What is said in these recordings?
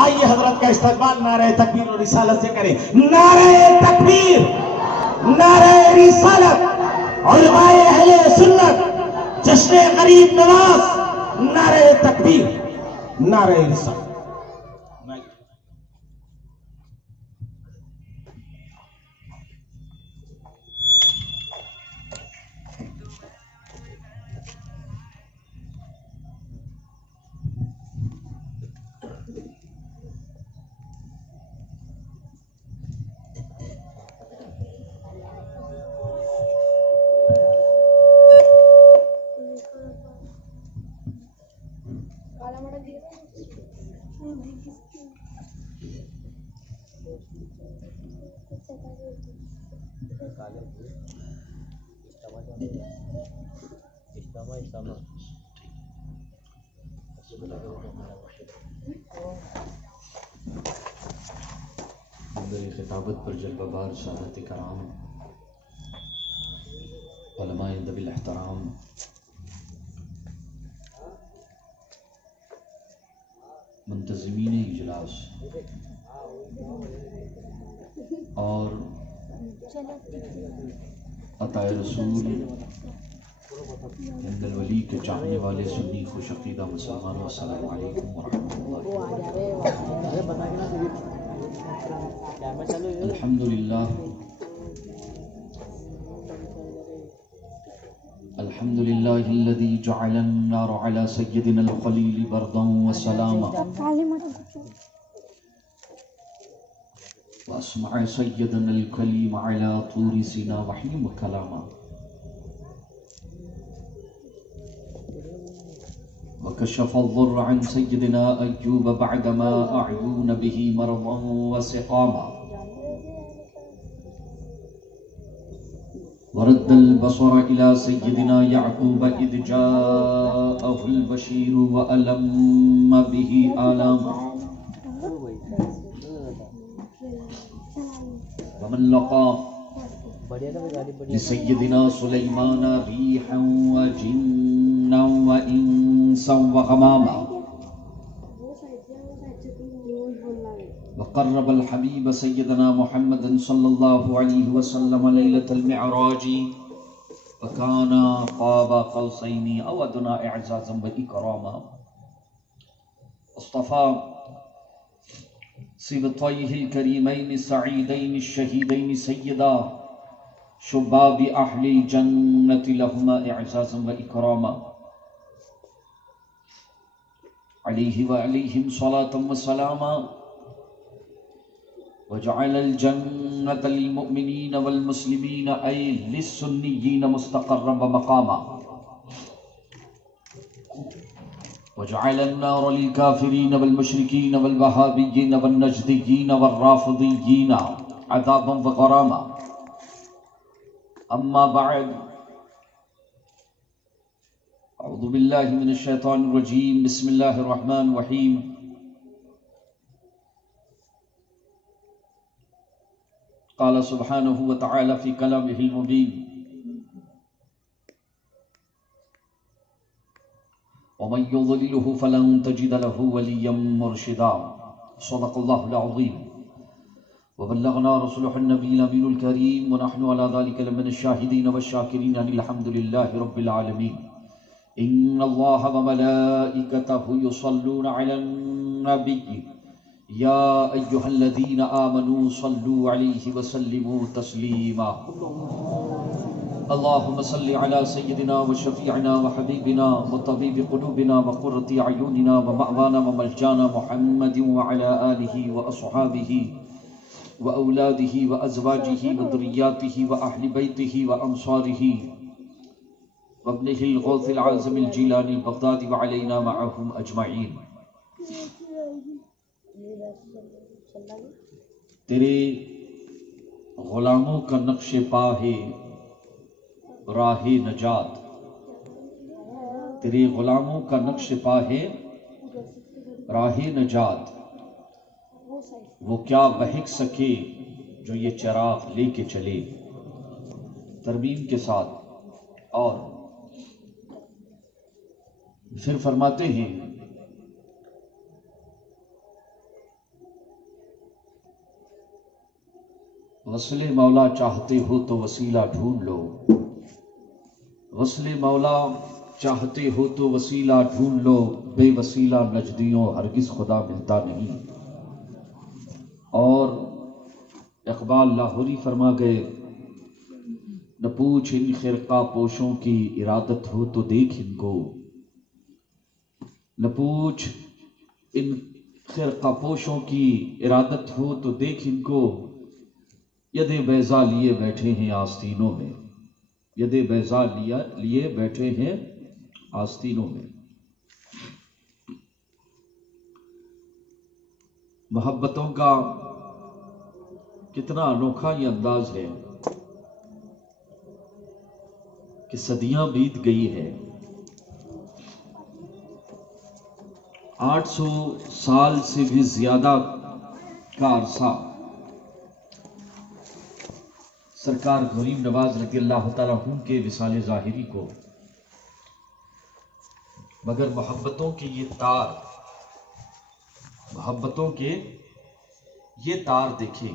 آئیے حضرت کا استقبال نعرہ تکبیر اور رسالت سے کریں. نعرہ تکبیر، نعرہ رسالت، علماء اہل سنت، جشن غریب نواز، نعرہ تکبیر، نعرہ رسالت. خطابت پر جلوہ بار سادات کرام، علماء ذوی الاحترام، منتظمین اجلاس اور عطائے رسول ہند الولی کے چاہنے والے سنی خوش عقیدہ مسلمانوں، السلام علیکم ورحمۃ اللہ. الحمدللہ الحمدللہ الذی جعل النار علی سیدنا الخلیل بردا وسلاما واسمع سیدنا الکلیم علی طور سینا وحیم کلاما وكشف الضر عن سيدنا أيوب بعدما أعيون به مرضا وسقاما ورد البصر إلى سيدنا يعقوب إذ جاءه البشير وألم به آلاما ومن لقى لسيدنا سليمان ريحا وجنا وإنسا وغماما وقرب الحبيب سيدنا محمد صلى الله عليه وسلم ليلة المعراج فكان قاب قوسين أو أدنى إعزازا وإكراما اصطفى سبطيه الكريمين السعيدين الشهيدين سيدا شباب أهل الجنة لهما إعزازا وإكراما عليه وعليهم صلاة وسلاما وجعل الجنة للمؤمنين والمسلمين أي للسنيين مستقرا ومقاما وجعل النار للكافرين والمشركين والوهابيين والنجديين والرافضيين عذابا وغراما. أما بعد، أعوذ بالله من الشيطان الرجيم، بسم الله الرحمن الرحيم. قال سبحانه وتعالى في كلامه المبين: ومن يضلله فلن تجد له وليا مرشدا. صدق الله العظيم وبلغنا رسوله النبي الأمين الكريم ونحن على ذلك لمن الشاهدين والشاكرين أن الحمد لله رب العالمين. إن الله وملائكته يصلون على النبي يا أيها الذين آمنوا صلوا عليه وسلموا تسليما. اللهم صل على سيدنا وشفيعنا وحبيبنا وطبيب قلوبنا وقرة أعيننا ومأوانا وملجانا محمد وعلى آله وأصحابه وأولاده وأزواجه وذرياته وأهل بيته وأنصاره وابنه الغوث العازم الجيلاني البغدادي وعلينا معهم أجمعين. تیرے غلاموں کا نقش پا ہے راہ نجات، تیرے غلاموں کا نقش پا ہے راہ نجات، وہ کیا بہک سکے جو یہ چراغ لے کے چلے. ترمیم کے ساتھ. اور پھر فرماتے ہیں وصل مولا چاہتے ہو تو وسیلہ ڈھونڈ لو، وصل مولا چاہتے ہو تو وسیلہ ڈھونڈ لو، بے وسیلہ نجدیوں ہرگز خدا ملتا نہیں۔ اور اقبال لاہوری فرما گئے، نہ پوچھ ان خرقہ پوشوں کی ارادت ہو تو دیکھ ان کو، نہ پوچھ ان خرقہ پوشوں کی ارادت ہو تو دیکھ ان کو، ید بیضا لیے بیٹھے ہیں آستینوں میں، ید بیضا لیے بیٹھے ہیں آستینوں میں۔ محبتوں کا کتنا انوکھا یہ انداز ہے کہ صدیاں بیت گئی ہے، 800 سال سے بھی زیادہ کا عرصہ سرکار غریب نواز رضی اللہ تعالیٰ عنہ کے وصال ظاہری کو، مگر محبتوں کے یہ تار، محبتوں کے یہ تار دیکھیں،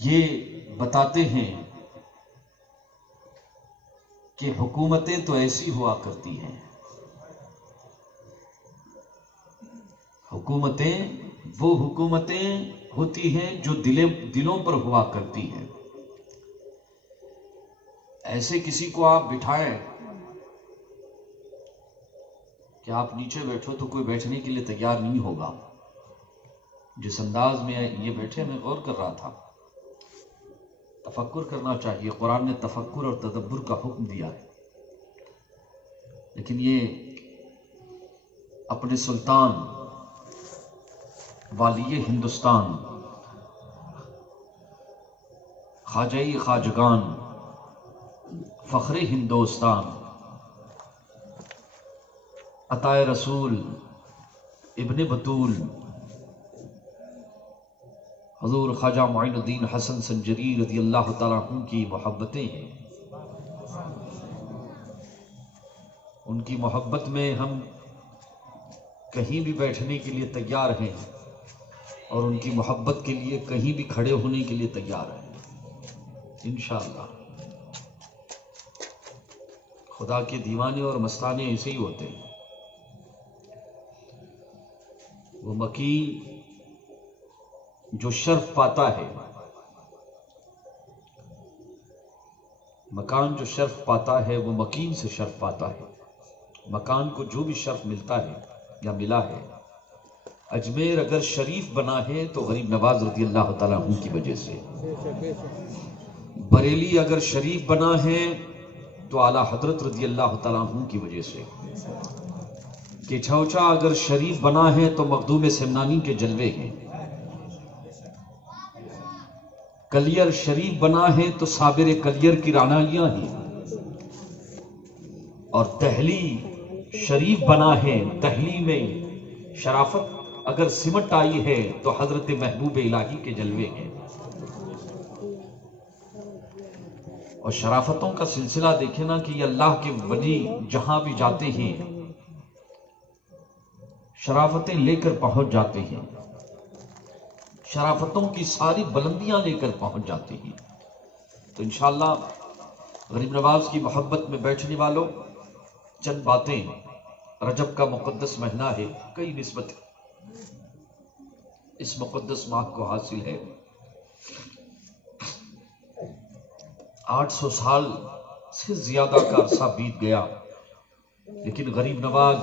یہ بتاتے ہیں کہ حکومتیں تو ایسی ہوا کرتی ہیں، حکومتیں وہ حکومتیں ہوتی ہیں جو دلوں پر ہوا کرتی ہیں۔ ایسے کسی کو آپ بٹھائیں کہ آپ نیچے بیٹھو تو کوئی بیٹھنے کے لیے تیار نہیں ہوگا۔ جس انداز میں یہ بیٹھے میں غور کر رہا تھا، تفکر کرنا چاہیے، قرآن نے تفکر اور تدبر کا حکم دیا ہے، لیکن یہ اپنے سلطان والی ہندوستان، خواجہ خواجگان، فخر ہندوستان، عطا رسول، ابن بطول، حضور خواجہ معین الدین حسن سنجری رضی اللہ تعالیٰ عنہ کی محبتیں ہیں۔ ان کی محبت میں ہم کہیں بھی بیٹھنے کے لیے تیار ہیں، اور ان کی محبت کے لیے کہیں بھی کھڑے ہونے کے لیے تیار ہیں انشاءاللہ۔ خدا کے دیوانے اور مستانے ایسے ہی ہوتے ہیں۔ وہ مکین جو شرف پاتا ہے، مکان جو شرف پاتا ہے وہ مکین سے شرف پاتا ہے۔ مکان کو جو بھی شرف ملتا ہے یا ملا ہے، اجمیر اگر شریف بنا ہے تو غریب نواز رضی اللہ تعالیٰ عنہ کی وجہ سے، بریلی اگر شریف بنا ہے تو اعلیٰ حضرت رضی اللہ تعالیٰ عنہ کی وجہ سے، کچھوچا اگر شریف بنا ہے تو مخدوم سمنانی کے جلوے ہیں، کلیر شریف بنا ہے تو صابر کلیر کی رعنائیاں ہیں، اور دہلی شریف بنا ہے، دہلی میں شرافت اگر سمٹ آئی ہے تو حضرت محبوب الہی کے جلوے ہیں۔ اور شرافتوں کا سلسلہ دیکھیں نا کہ یہ اللہ کے ولی جہاں بھی جاتے ہیں شرافتیں لے کر پہنچ جاتے ہیں، شرافتوں کی ساری بلندیاں لے کر پہنچ جاتے ہیں۔ تو انشاءاللہ غریب نواز کی محبت میں بیٹھنے والوں، چند باتیں، رجب کا مقدس مہینہ ہے، کئی نسبت اس مقدس ماہ کو حاصل ہے۔ 800 سال سے زیادہ کا عرصہ بیت گیا، لیکن غریب نواز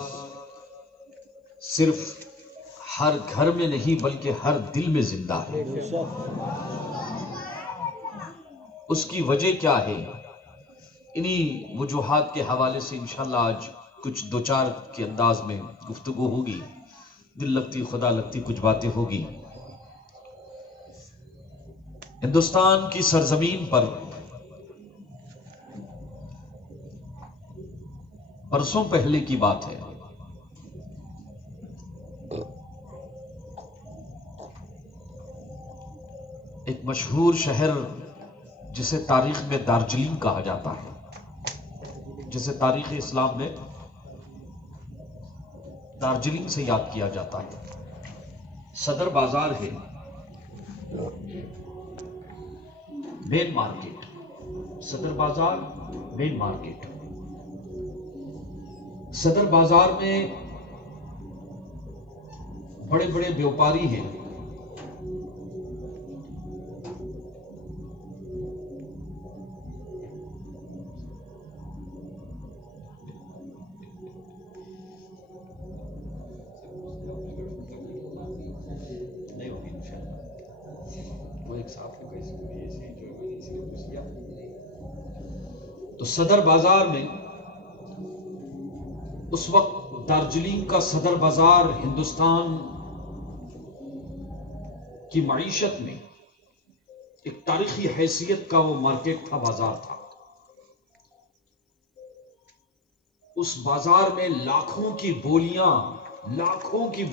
صرف ہر گھر میں نہیں بلکہ ہر دل میں زندہ ہے۔ اس کی وجہ کیا ہے؟ انہی وجوہات کے حوالے سے انشاءاللہ آج کچھ دو چار کے انداز میں گفتگو ہوگی، دل لگتی خدا لگتی کچھ باتیں ہوگی۔ ہندوستان کی سرزمین پر برسوں پہلے کی بات ہے، ایک مشہور شہر جسے تاریخ میں دارجلنگ کہا جاتا ہے، جسے تاریخ اسلام میں دارجلنگ سے یاد کیا جاتا ہے، صدر بازار ہے، مین مارکیٹ، صدر بازار مین مارکیٹ. صدر بازار میں بڑے بڑے بیوپاری ہیں. تو صدر بازار میں اس وقت دارجلنگ کا صدر بازار ہندوستان کی معیشت میں ایک تاریخی حیثیت کا وہ مارکیٹ تھا، بازار تھا. اس بازار میں لاکھوں کی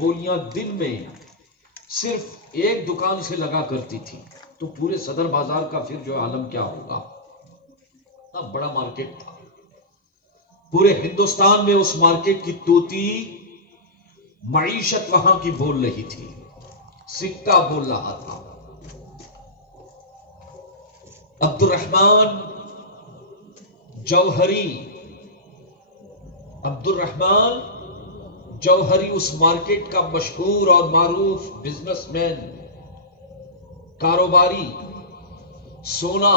بولیاں دن میں صرف ایک دکان سے لگا کرتی تھی. تو پورے صدر بازار کا پھر جو عالم کیا ہوگا. بڑا مارکیٹ تھا. پورے ہندوستان میں اس مارکیٹ کی توتی معیشت وہاں کی بول رہی تھی، سکہ بول رہا تھا. عبد الرحمن جوہری اس مارکیٹ کا مشہور اور معروف بزنس مین، کاروباری، سونا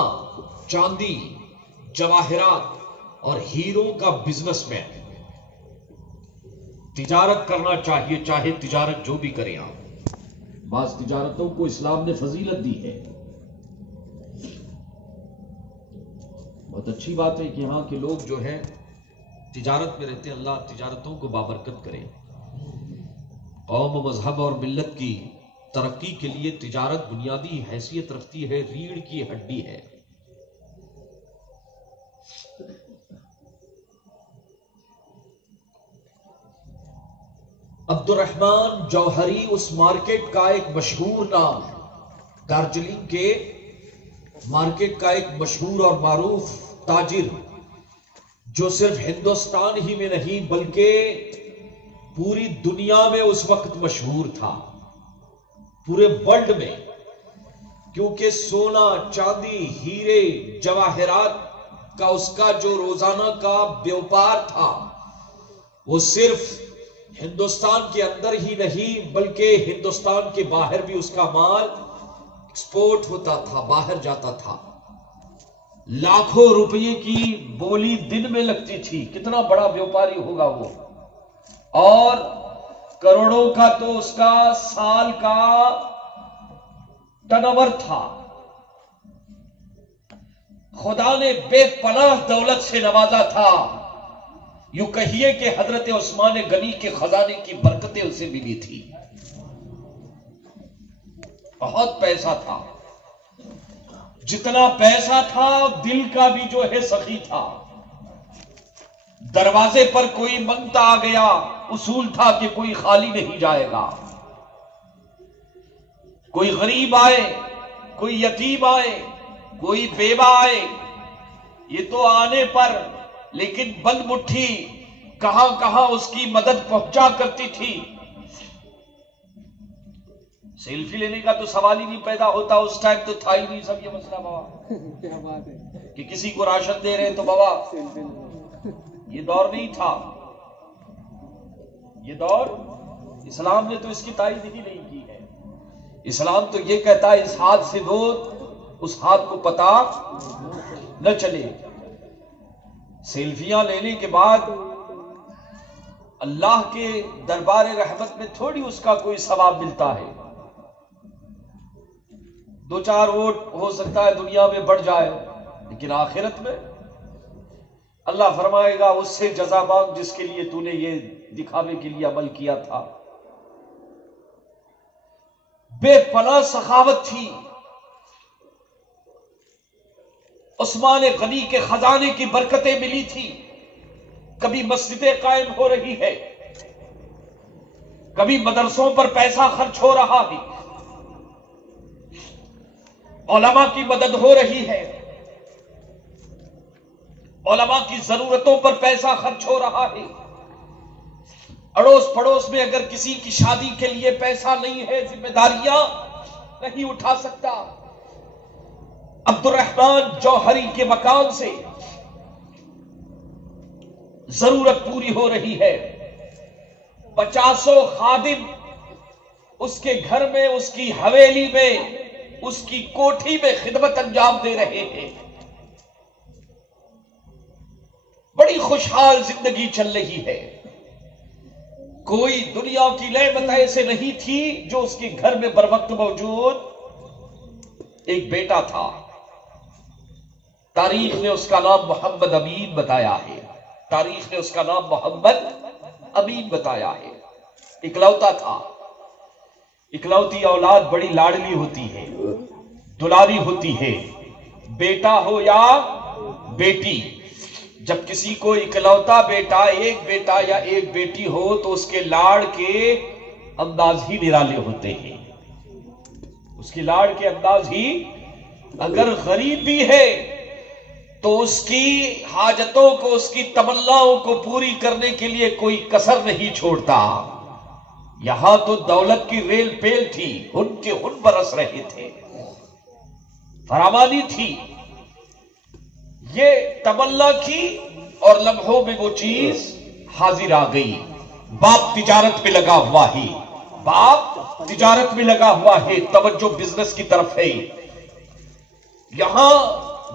چاندی جواہرات اور ہیروں کا بزنس مین. تجارت کرنا چاہیے، چاہے تجارت جو بھی کریں آپ. بعض تجارتوں کو اسلام نے فضیلت دی ہے. بہت اچھی بات ہے کہ یہاں کے لوگ جو ہے تجارت میں رہتے ہیں. اللہ تجارتوں کو بابرکت کرے. قوم و مذہب اور ملت کی ترقی کے لیے تجارت بنیادی حیثیت رکھتی ہے، ریڑھ کی ہڈی ہے. عبد الرحمن جوہری اس مارکیٹ کا ایک مشہور نام ہے. دارجلنگ کے مارکیٹ کا ایک مشہور اور معروف تاجر، جو صرف ہندوستان ہی میں نہیں بلکہ پوری دنیا میں اس وقت مشہور تھا، پورے ورلڈ میں. کیونکہ سونا چاندی ہیرے جواہرات کا اس کا جو روزانہ کا بیوپار تھا وہ صرف ہندوستان کے اندر ہی نہیں بلکہ ہندوستان کے باہر بھی اس کا مال ایکسپورٹ ہوتا تھا، باہر جاتا تھا. لاکھوں روپے کی بولی دن میں لگتی تھی. کتنا بڑا بیوپاری ہوگا وہ. اور کروڑوں کا تو اس کا سال کا ٹرن اوور تھا. خدا نے بے پناہ دولت سے نوازا تھا. یوں کہیے کہ حضرت عثمان غنی کے خزانے کی برکتیں اسے ملی تھی. بہت پیسہ تھا. جتنا پیسہ تھا دل کا بھی جو ہے سخی تھا. دروازے پر کوئی منگتا آ گیا، اصول تھا کہ کوئی خالی نہیں جائے گا. کوئی غریب آئے، کوئی یتیم آئے، کوئی بیوہ آئے، یہ تو آنے پر لیکن بند مٹھی کہاں کہاں اس کی مدد پہنچا کرتی تھی. سیلفی لینے کا تو سوال ہی نہیں پیدا ہوتا. اس ٹائم تو تھا ہی نہیں سب یہ مسئلہ بابا کہ کسی کو راشن دے رہے تو بابا یہ دور نہیں تھا. یہ دور اسلام نے تو اس کی تائید ہی نہیں کی ہے. اسلام تو یہ کہتا ہے اس ہاتھ سے دو اس ہاتھ کو پتا نہ چلے. سیلفیاں لینے کے بعد اللہ کے دربار رحمت میں تھوڑی اس کا کوئی ثواب ملتا ہے. 2-4 ووٹ ہو سکتا ہے دنیا میں بڑھ جائے، لیکن آخرت میں اللہ فرمائے گا اس سے جزا مانگ جس کے لیے تو نے یہ دکھاوے کے لیے عمل کیا تھا. بے پناہ سخاوت تھی. عثمان غنی کے خزانے کی برکتیں ملی تھی. کبھی مسجدیں قائم ہو رہی ہے، کبھی مدرسوں پر پیسہ خرچ ہو رہا ہے، علماء کی مدد ہو رہی ہے، علماء کی ضرورتوں پر پیسہ خرچ ہو رہا ہے. اڑوس پڑوس میں اگر کسی کی شادی کے لیے پیسہ نہیں ہے، ذمہ داریاں نہیں اٹھا سکتا، عبد الرحمن جوہری کے مکان سے ضرورت پوری ہو رہی ہے، 50 خادم اس کے گھر میں، اس کی حویلی میں، اس کی کوٹھی میں خدمت انجام دے رہے ہیں. بڑی خوشحال زندگی چل رہی ہے. کوئی دنیا کی نعمت ایسے نہیں تھی جو اس کے گھر میں بر وقت موجود. ایک بیٹا تھا، تاریخ نے اس کا نام محمد امین بتایا ہے. تاریخ نے اس کا نام محمد امین بتایا ہے. اکلوتا تھا. اکلوتی اولاد بڑی لاڈلی ہوتی ہے، دلاری ہوتی ہے، بیٹا ہو یا بیٹی. جب کسی کو اکلوتا بیٹا، ایک بیٹا یا ایک بیٹی ہو تو اس کے لاڑ کے انداز ہی نرالے ہوتے ہیں. اس کی لاڑ کے انداز ہی، اگر غریب بھی ہے تو اس کی حاجتوں کو، اس کی تمناؤں کو پوری کرنے کے لیے کوئی کسر نہیں چھوڑتا. یہاں تو دولت کی ریل پیل تھی، ان کے ان برس رہے تھے، فراوانی تھی. یہ تمنا کی اور لمحوں میں وہ چیز حاضر آ گئی. باپ تجارت میں لگا ہوا ہے، باپ تجارت میں لگا ہوا ہے، توجہ بزنس کی طرف ہے. یہاں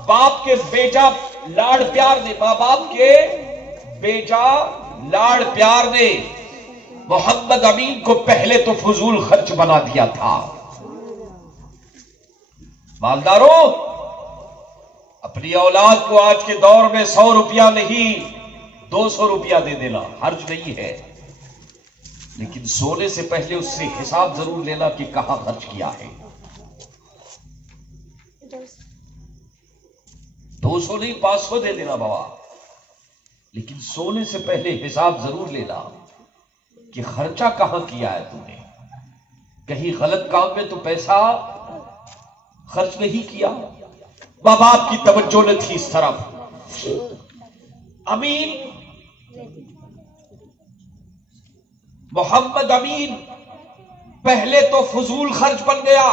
باپ کے بیجا لاڑ پیار نے، ماں باپ کے بیجا لاڑ پیار نے محمد امین کو پہلے تو فضول خرچ بنا دیا تھا. مالداروں، اپنی اولاد کو آج کے دور میں 100 روپیہ نہیں 200 روپیہ دے دینا حرج نہیں ہے، لیکن سونے سے پہلے اس سے حساب ضرور لینا کہ کہاں خرچ کیا ہے. 200 نہیں 500 دے دینا بابا، لیکن سونے سے پہلے حساب ضرور لینا کہ خرچہ کہاں کیا ہے تم نے. کہیں غلط کام میں تو پیسہ خرچ نہیں کیا. ماں باپ کی توجہ نہ تھی اس طرف. امین، محمد امین پہلے تو فضول خرچ بن گیا.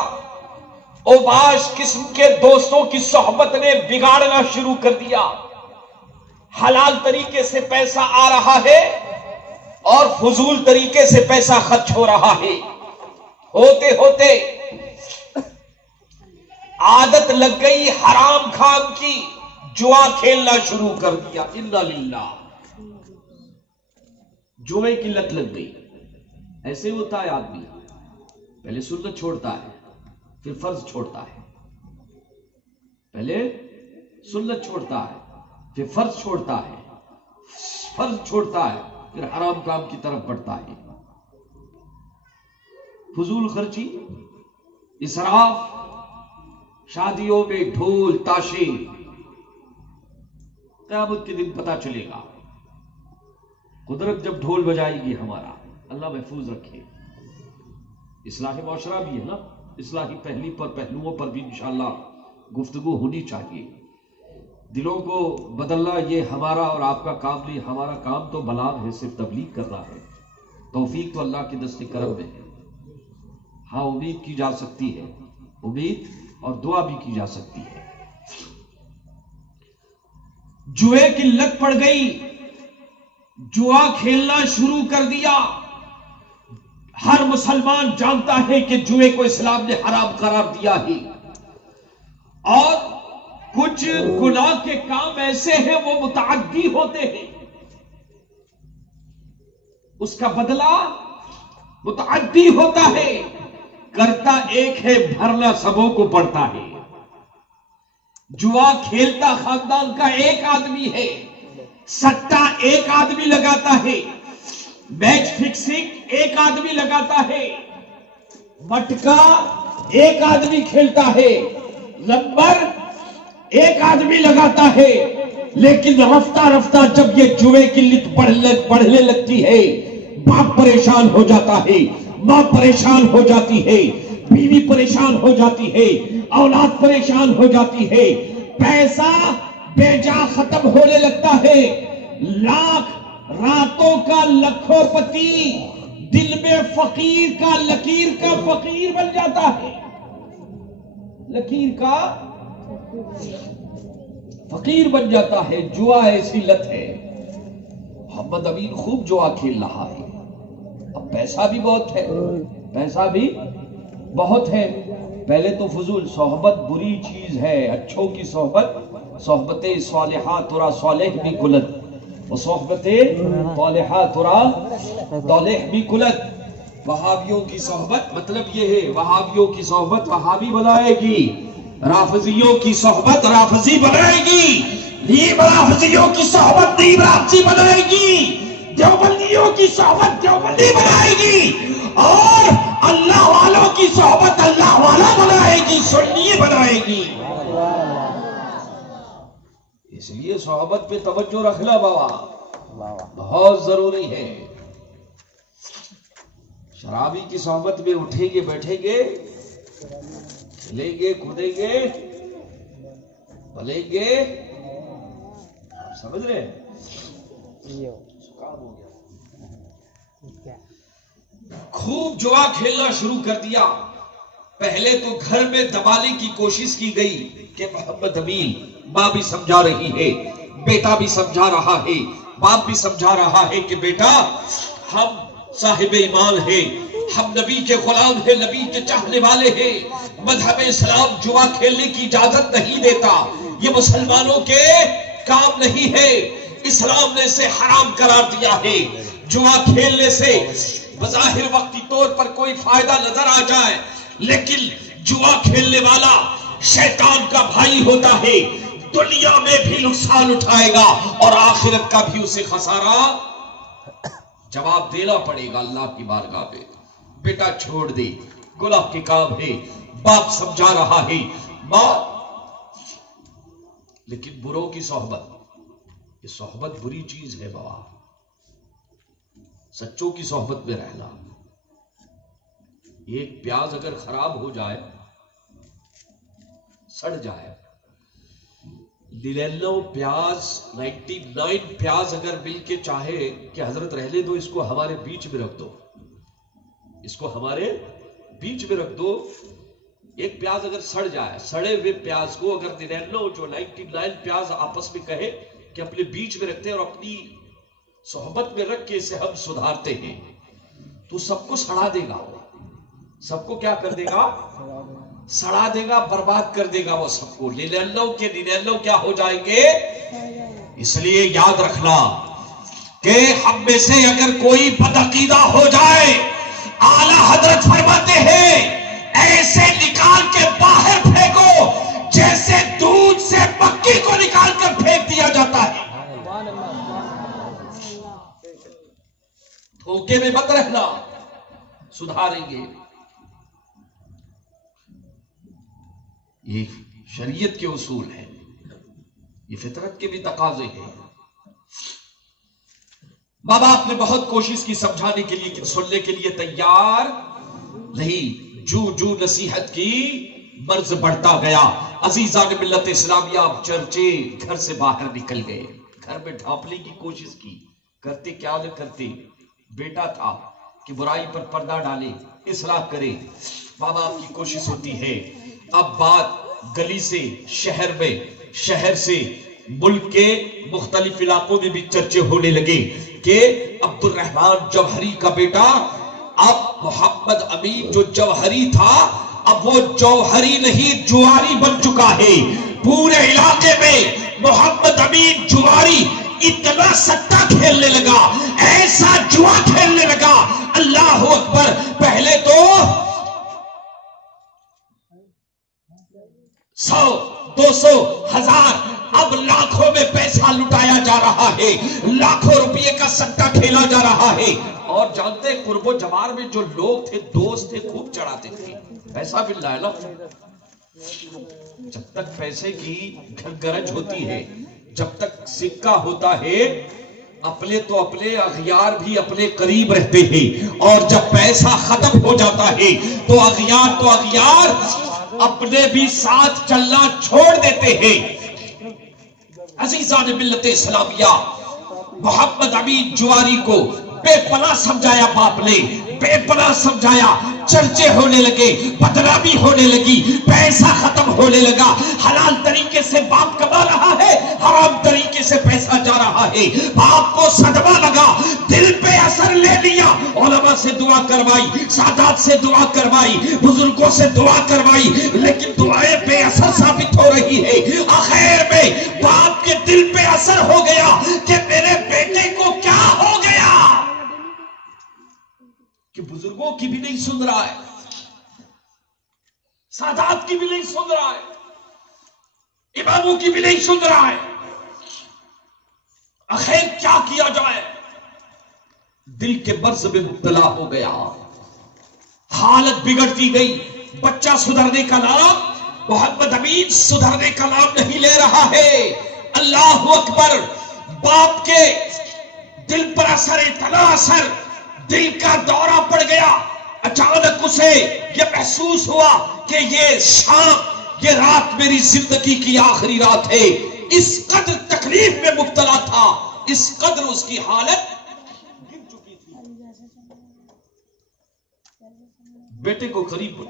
اوباش قسم کے دوستوں کی صحبت نے بگاڑنا شروع کر دیا. حلال طریقے سے پیسہ آ رہا ہے اور فضول طریقے سے پیسہ خرچ ہو رہا ہے. ہوتے ہوتے عادت لگ گئی حرام کھان کی، جوا کھیلنا شروع کر دیا. انا للہ، جوئے کی لت لگ گئی. ایسے ہوتا ہے آدمی، پہلے سنت چھوڑتا ہے پھر فرض چھوڑتا ہے، پہلے سنت چھوڑتا ہے پھر فرض چھوڑتا ہے، فرض چھوڑتا ہے پھر حرام کام کی طرف بڑھتا ہے. فضول خرچی، اسراف، شادیوں میں ڈھول تاشے. قیامت کے دن پتا چلے گا. قدرت جب ڈھول بجائے گی ہمارا، اللہ محفوظ رکھے. اصلاح معاشرہ بھی ہے نا، اصلاحی پہلوؤں پر بھی انشاءاللہ گفتگو ہونی چاہیے. دلوں کو بدلنا یہ ہمارا اور آپ کا کام نہیں. ہمارا کام تو بلاغ ہے، صرف تبلیغ کرنا ہے. توفیق تو اللہ کے دست کرم میں ہے. ہاں، امید کی جا سکتی ہے، امید اور دعا بھی کی جا سکتی ہے. جوئے کی لت پڑ گئی، جوا کھیلنا شروع کر دیا. ہر مسلمان جانتا ہے کہ جوئے کو اسلام نے حرام قرار دیا ہے، اور کچھ گناہ کے کام ایسے ہیں وہ متعدی ہوتے ہیں، اس کا بدلہ متعدی ہوتا ہے. کرتا ایک ہے، بھرنا سبوں کو پڑتا ہے. جوا کھیلتا خاندان کا ایک آدمی ہے، سٹا ایک آدمی لگاتا ہے، میچ فکسنگ ایک آدمی لگاتا ہے، مٹکا ایک آدمی کھیلتا ہے، نمبر ایک آدمی لگاتا ہے. لیکن رفتہ رفتہ جب یہ جوئے کی لت بڑھنے لگتی ہے، باپ پریشان ہو جاتا ہے، ماں پریشان ہو جاتی ہے، بیوی پریشان ہو جاتی ہے، اولاد پریشان ہو جاتی ہے، پیسہ بے جا ختم ہونے لگتا ہے. لاکھ راتوں کا لکھوں پتی دل میں فقیر کا، لکیر کا فقیر بن جاتا ہے. لکیر کا فقیر بن جاتا ہے. جوا ایسی لت ہے. محمد امین خوب جوا کھیل رہا ہے. اب پیسہ بھی بہت ہے, پیسہ بھی بہت ہے. پہلے تو فضول صحبت بری چیز ہے. اچھوں کی صحبت صحبت صالحہ ترا صالح بھی کلت, وہ صحبت صالحہ ترا صالح بھی کلت. وہابیوں کی صحبت مطلب یہ ہے وہابیوں کی صحبت وہابی بنائے گی, رافضیوں کی صحبت رافضی بنائے گی, نیب رافضیوں کی صحبت نیب رافضی بنائے گی, دیوبندیوں کی صحبت دیوبندی بنائے گی, اور اللہ والوں کی صحبت اللہ والا بنائے گی, سنی بنائے گی. اس لیے صحبت پہ توجہ رکھنا بابا بہت ضروری ہے. شرابی کی صحبت میں اٹھیں گے بیٹھیں گے کھلیں گے کودیں گے بلیں گے, آپ سمجھ رہے ہیں. خوب جوا کھیلنا شروع کر دیا. پہلے تو گھر میں دبانے کی کوشش کی گئی کہ محمد امین, ماں بھی سمجھا رہی ہے, بیٹا بھی سمجھا رہا ہے, باپ بھی سمجھا رہا ہے کہ بیٹا ہم صاحب ایمان ہے, ہم نبی کے غلام ہیں, نبی کے چاہنے والے ہیں. مذہب اسلام جوا کھیلنے کی اجازت نہیں دیتا, یہ مسلمانوں کے کام نہیں ہے. اسلام نے اسے حرام قرار دیا ہے. جوا کھیلنے سے بظاہر وقتی طور پر کوئی فائدہ نظر آ جائے, لیکن جوا کھیلنے والا شیطان کا بھائی ہوتا ہے. دنیا میں بھی نقصان اٹھائے گا اور آخرت کا بھی اسے خسارہ جواب دینا پڑے گا اللہ کی بارگاہ میں. بیٹا چھوڑ دے, گناہ کے کام ہے. باپ سمجھا رہا ہے, ماں, لیکن بروں کی صحبت, یہ صحبت بری چیز ہے بابا. سچوں کی صحبت میں رہنا. ایک پیاز اگر خراب ہو جائے, سڑ جائے, 99 پیاز 99 پیاز اگر مل کے چاہے کہ حضرت رہنے دو, اس کو ہمارے بیچ میں رکھ دو, اس کو ہمارے بیچ میں رکھ دو. ایک پیاز اگر سڑ جائے, سڑے ہوئے پیاز کو اگر 99 پیاز آپس میں کہے کہ اپنے بیچ میں رکھتے ہیں اور اپنی صحبت میں رکھ کے اسے ہم سدھارتے ہیں, تو سب کو سڑا دے گا. سب کو کیا کر دے گا؟ سڑا دے گا, برباد کر دے گا وہ سب کو. 99 کے 99 کیا ہو جائیں گے. اس لیے یاد رکھنا کہ ہم میں سے اگر کوئی بدعقیدہ ہو جائے, اعلی حضرت فرماتے ہیں ایسے نکال کے باہر پھینکو جیسے دودھ سے مکھی کو نکال کر پھینک دیا جاتا ہے. دھوکے میں مت رہنا, سدھاریں گے. یہ شریعت کے اصول ہیں, یہ فطرت کے بھی تقاضے ہیں. ماں باپ نے بہت کوشش کی سمجھانے کے لیے, سننے کے لیے تیار نہیں. جو نصیحت کی مرض بڑھتا گیا. عزیزان ملت اسلامیہ اب چرچے گھر سے باہر نکل گئے. گھر میں ڈھانپنے کی کوشش کی, کرتے کیا نہ کرتے. بیٹا تھا کہ برائی پر پردہ ڈالے, اصلاح کرے. ماں باپ کی کوشش ہوتی ہے. اب بات گلی سے شہر میں, شہر سے ملک کے مختلف علاقوں میں بھی چرچے ہونے لگے کہ عبد الرحمن جوہری کا بیٹا, اب محمد امین جو جوہری تھا اب وہ جوہری نہیں جواری بن چکا ہے. پورے علاقے میں محمد امین جواری اتنا سٹا کھیلنے لگا, ایسا جوا کھیلنے لگا, اللہ اکبر. پہلے تو 100 200 1000 اب لاکھوں میں پیسہ لٹایا جا رہا ہے, لاکھوں روپے کا سٹا کھیلا جا رہا ہے. اور جانتے ہیں قرب و جوار میں جو لوگ تھے, دوست تھے, خوب چڑھاتے تھے. پیسہ مل رہا ہے نا, جب تک پیسے کی گرج ہوتی ہے, جب تک سکہ ہوتا ہے, اپنے تو اپنے, اغیار بھی اپنے قریب رہتے ہیں. اور جب پیسہ ختم ہو جاتا ہے تو اغیار اپنے بھی ساتھ چلنا چھوڑ دیتے ہیں. عزیزان ملت اسلامیہ, محمد امین جواری کو بے پناہ سمجھایا باپ نے, بے پناہ سمجھایا. چرچے ہونے لگے، بدنامی ہونے لگی، پیسہ ختم ہونے لگا، حلال طریقے سے باپ کما رہا ہے، حرام طریقے سے پیسہ جا رہا ہے، باپ کو صدمہ لگا، دل پہ اثر لے لیا، علماء سے دعا کروائی، سادات سے دعا کروائی، بزرگوں سے دعا کروائی، لیکن دعائیں بے اثر ثابت ہو رہی ہے۔ آخر میں باپ کے دل پہ اثر ہو گیا کہ میرے بیٹے کو کیا ہو گیا کہ بزرگوں کی بھی نہیں سن رہا ہے، سادات کی بھی نہیں سن رہا ہے، اماموں کی بھی نہیں سن رہا ہے، آخر کیا کیا جائے؟ دل کے مرض میں مبتلا ہو گیا، حالت بگڑتی گئی، بچہ سدھرنے کا نام، محمد امین سدھرنے کا نام نہیں لے رہا ہے۔ اللہ اکبر، باپ کے دل پر اثر، اتنا اثر، دل کا دورہ پڑ گیا۔ اچانک اسے یہ محسوس ہوا کہ یہ شام، یہ رات میری زندگی کی آخری رات ہے۔ اس قدر تکلیف میں مبتلا تھا، اس قدر اس کی حالت گر چکی تھی۔ بیٹے کو قریب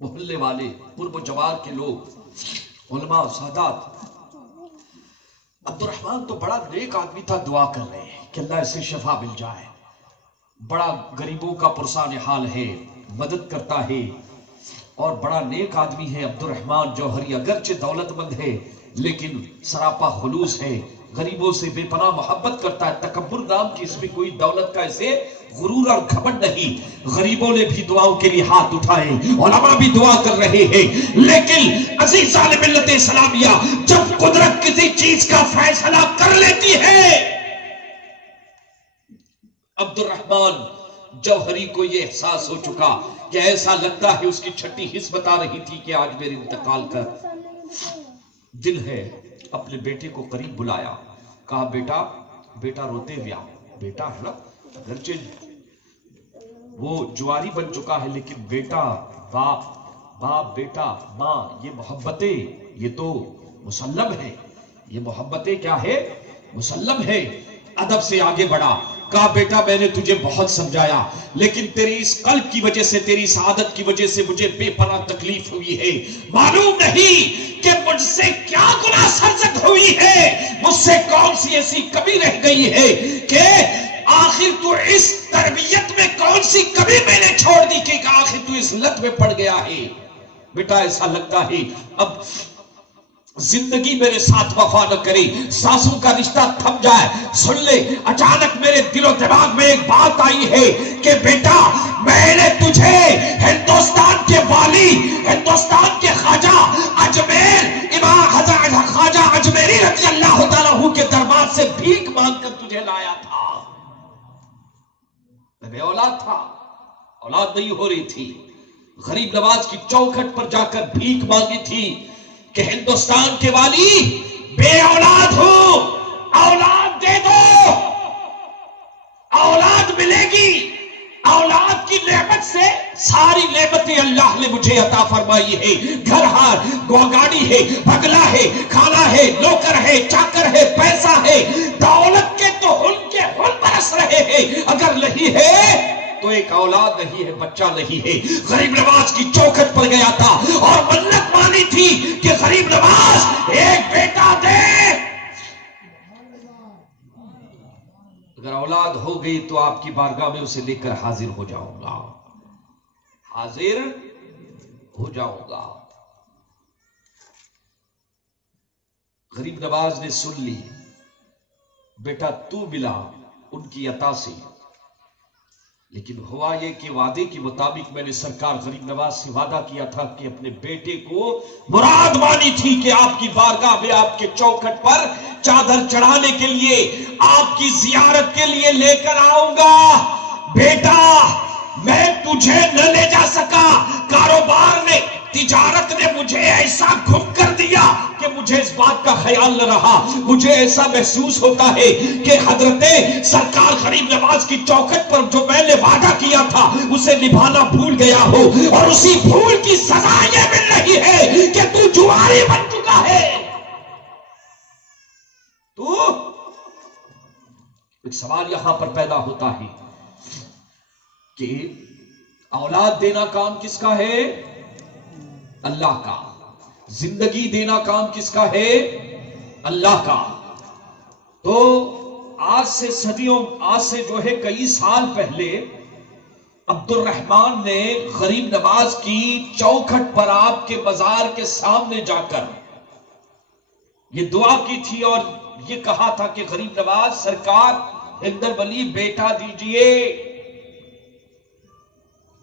محلے والے، قرب و جوار کے لوگ، علماء و سادات، عبد الرحمن تو بڑا نیک آدمی تھا، دعا کر رہے ہیں کہ اللہ اسے شفا مل جائے، بڑا غریبوں کا پرسان حال ہے، مدد کرتا ہے، اور بڑا نیک آدمی ہے عبد الرحمن جوہری، اگرچہ دولت مند ہے لیکن سراپا خلوص ہے، غریبوں سے بے پناہ محبت کرتا ہے، تکبر نام کی اس میں کوئی دولت کا ایسے غرور اور گھمنڈ نہیں۔ غریبوں نے بھی دعاؤں کے لیے ہاتھ اٹھائے، علماء بھی دعا کر رہے ہیں، لیکن عزیزان ملت اسلامیہ، جب قدرت کسی چیز کا فیصلہ کر لیتی ہے، عبد الرحمن جوہری کو یہ احساس ہو چکا کہ ایسا لگتا ہے اس کی چھٹی حص بتا رہی تھی کہ آج میرے انتقال کر دل ہے۔ اپنے بیٹے کو قریب بلایا، کہا بیٹا روتے ہوئے آؤ، بیٹا ہے نا، اگرچہ وہ جواری بن چکا ہے لیکن بیٹا، باپ بیٹا ماں، یہ محبتیں یہ تو مسلم ہے، یہ محبتیں کیا ہے؟ مسلم ہے۔ ادب سے آگے بڑھا، کہا بیٹا میں نے تجھے بہت سمجھایا لیکن تیری اس قلب کی وجہ سے، تیری اس عادت کی وجہ سے مجھے بے پناہ تکلیف ہوئی ہے، معلوم نہیں کہ مجھ سے کیا گناہ سرزد ہوئی ہے، مجھ سے کون سی ایسی کمی رہ گئی ہے کہ آخر تو اس تربیت میں کون سی کمی میں نے چھوڑ دی کہ آخر تو اس لت میں پڑ گیا ہے۔ بیٹا ایسا لگتا ہے اب زندگی میرے ساتھ وفا نہ کرے، ساسوں کا رشتہ تھم جائے۔ سن لے، اچانک میرے دل و دماغ میں ایک بات آئی ہے کہ بیٹا میں نے تجھے ہندوستان کے والی، ہندوستان کے خواجہ اجمیر، امام حضرت خواجہ اجمیری رضی اللہ تعالیٰ عنہ کے دربار سے بھیک مانگ کر تجھے لایا تھا۔ میں بے اولاد تھا، اولاد نہیں ہو رہی تھی، غریب نواز کی چوکھٹ پر جا کر بھیک مانگی تھی کہ ہندوستان کے والی بے اولاد ہوں، اولاد دے دو، اولاد ملے گی۔ اولاد کی نعمت سے ساری نعمتیں اللہ نے مجھے عطا فرمائی ہے، گھر ہار، گاڑی ہے، بنگلہ ہے، کھانا ہے، نوکر ہے، چاکر ہے، پیسہ ہے، دولت کے تو ہن کے ہن برس رہے ہیں، اگر نہیں ہے تو ایک اولاد نہیں ہے، بچہ نہیں ہے۔ غریب نواز کی چوکھٹ پر گیا تھا اور منت مانی تھی کہ غریب نواز ایک بیٹا دے، اگر اولاد ہو گئی تو آپ کی بارگاہ میں اسے لے کر حاضر ہو جاؤں گا، حاضر ہو جاؤں گا۔ غریب نواز نے سن لی، بیٹا تو ملا ان کی عطا سے، لیکن ہوا یہ کہ وعدے کے مطابق میں نے سرکار غریب نواز سے وعدہ کیا تھا کہ اپنے بیٹے کو مراد مانی تھی کہ آپ کی بارگاہ میں، آپ کے چوکھٹ پر چادر چڑھانے کے لیے، آپ کی زیارت کے لیے لے کر آؤں گا۔ بیٹا میں تجھے نہ لے جا سکا، کاروبار نے، تجارت نے مجھے ایسا گھم کر دیا کہ مجھے اس بات کا خیال نہ رہا، مجھے ایسا محسوس ہوتا ہے کہ حضرت سرکار غریب نواز کی چوکھٹ پر جو میں نے وعدہ کیا تھا اسے نبھانا بھول گیا ہو، اور اسی بھول کی سزا یہ مل رہی ہے کہ تو جواری بن چکا ہے۔ تو ایک سوال یہاں پر پیدا ہوتا ہے، کہ اولاد دینا کام کس کا ہے؟ اللہ کا. زندگی دینا کام کس کا ہے؟ اللہ کا. تو آج سے جو ہے کئی سال پہلے عبد الرحمان نے غریب نواز کی چوکھٹ پر آپ کے مزار کے سامنے جا کر یہ دعا کی تھی اور یہ کہا تھا کہ غریب نواز سرکار حیدر ولی بیٹا دیجئے.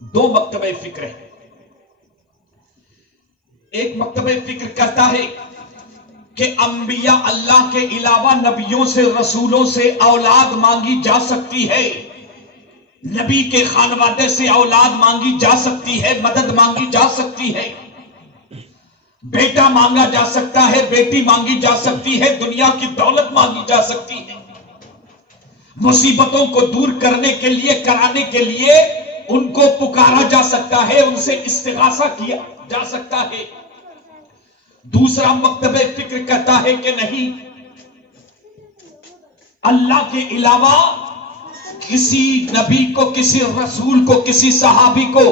2 مکتبہ فکر ہے. ایک مکتبہ فکر کہتا ہے کہ انبیاء اللہ کے علاوہ نبیوں سے رسولوں سے اولاد مانگی جا سکتی ہے. نبی کے خانوادے سے اولاد مانگی جا سکتی ہے، مدد مانگی جا سکتی ہے، بیٹا مانگا جا سکتا ہے، بیٹی مانگی جا سکتی ہے، دنیا کی دولت مانگی جا سکتی ہے. مصیبتوں کو دور کرنے کے لیے کرانے کے لیے ان کو پکارا جا سکتا ہے، ان سے استغاثہ کیا جا سکتا ہے. دوسرا مکتبہ فکر کہتا ہے کہ نہیں، اللہ کے علاوہ کسی نبی کو، کسی رسول کو، کسی صحابی کو،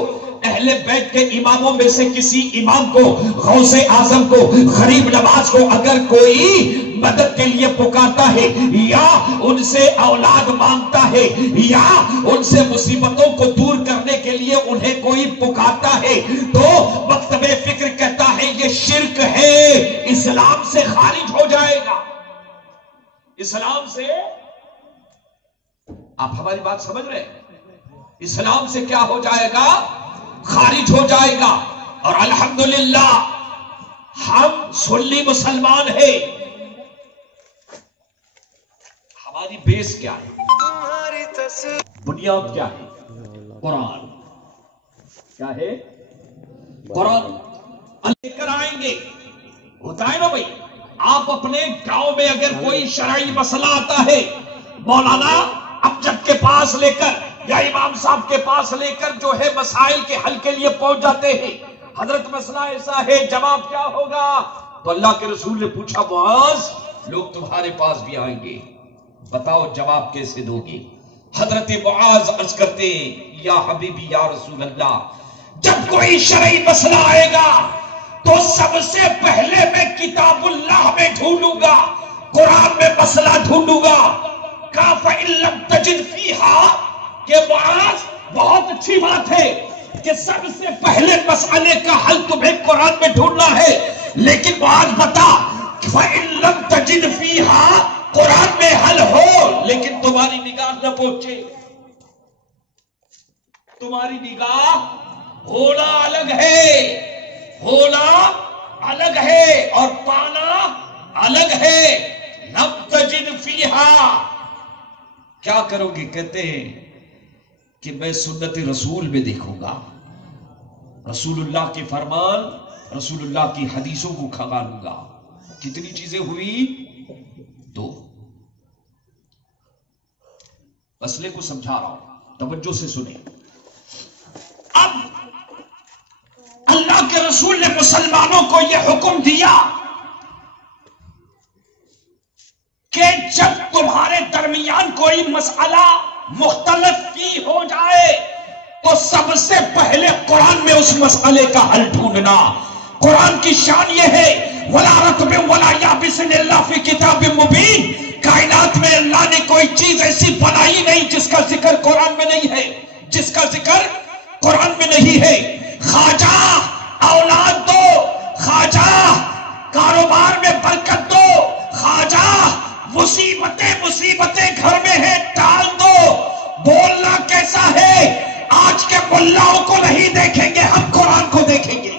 اہل بیت کے اماموں میں سے کسی امام کو، غوث اعظم کو، غریب نواز کو اگر کوئی مدد کے لیے پکارتا ہے یا ان سے اولاد مانگتا ہے یا ان سے مصیبتوں کو دور کرنے کے لیے انہیں کوئی پکارتا ہے تو مکتبہ فکر کہتا ہے یہ شرک ہے، اسلام سے خارج ہو جائے گا. اسلام سے، آپ ہماری بات سمجھ رہے ہیں؟ اسلام سے کیا ہو جائے گا؟ خارج ہو جائے گا. اور الحمدللہ ہم سنی مسلمان ہیں. ہماری بیس کیا ہے؟ بنیاد کیا ہے؟ قرآن. کیا ہے؟ قرآن. لے کر آئیں گے. ہوتا ہے نا بھائی، آپ اپنے گاؤں میں اگر کوئی شرعی مسئلہ آتا ہے، مولانا امجد کے پاس لے کر یا امام صاحب کے پاس لے کر جو ہے مسائل کے حل کے لیے پہنچ جاتے ہیں. حضرت مسئلہ ایسا ہے، جواب کیا ہوگا؟ تو اللہ کے رسول نے پوچھا معاذ لوگ تمہارے پاس بھی آئیں گے، بتاؤ جواب کیسے دو گے؟ حضرت معاذ عرض کرتے یا حبیبی یا رسول اللہ، جب کوئی شرعی مسئلہ آئے گا تو سب سے پہلے میں کتاب اللہ میں ڈھونڈوں گا، قرآن میں مسئلہ ڈھونڈوں گا. فَإِن لَمْ تَجِدْ فِيهَا کہ معاذ بہت اچھی بات ہے کہ سب سے پہلے مسئلے کا حل تمہیں قرآن میں ڈھونڈنا ہے، لیکن معاذ بتا فَإِن لَمْ تَجِدْ فِيهَا قرآن میں حل ہو لیکن تمہاری نگاہ نہ پہنچے. تمہاری نگاہ ہونا الگ ہے، ہونا الگ ہے اور پانا الگ ہے. لَمْ تَجِدْ فِيهَا کیا کرو گے؟ کہتے ہیں کہ میں سنت رسول میں دیکھوں گا، رسول اللہ کے فرمان، رسول اللہ کی حدیثوں کو کھنگالوں گا. کتنی چیزیں ہوئی؟ 2. مسئلے کو سمجھا رہا ہوں، توجہ سے سنیں. اب اللہ کے رسول نے مسلمانوں کو یہ حکم دیا کہ جب تمہارے درمیان کوئی مسئلہ مختلف فی ہو جائے تو سب سے پہلے قرآن میں اس مسئلے کا حل ڈھونڈنا. قرآن کی شان یہ ہے وَلَا رَطْبٍ وَلَا يَابِسٍ إِلَّا فِي كِتَابٍ مُبِينٍ. کائنات میں اللہ نے کوئی چیز ایسی بنائی نہیں جس کا ذکر قرآن میں نہیں ہے، جس کا ذکر قرآن میں نہیں ہے. خواجہ اولاد دو، خواجہ کاروبار میں برکت دو، خواجہ مصیبتیں گھر میں ہیں ٹال دو. بولنا کیسا ہے؟ آج کے ملاؤں کو نہیں دیکھیں گے، ہم قرآن کو دیکھیں گے.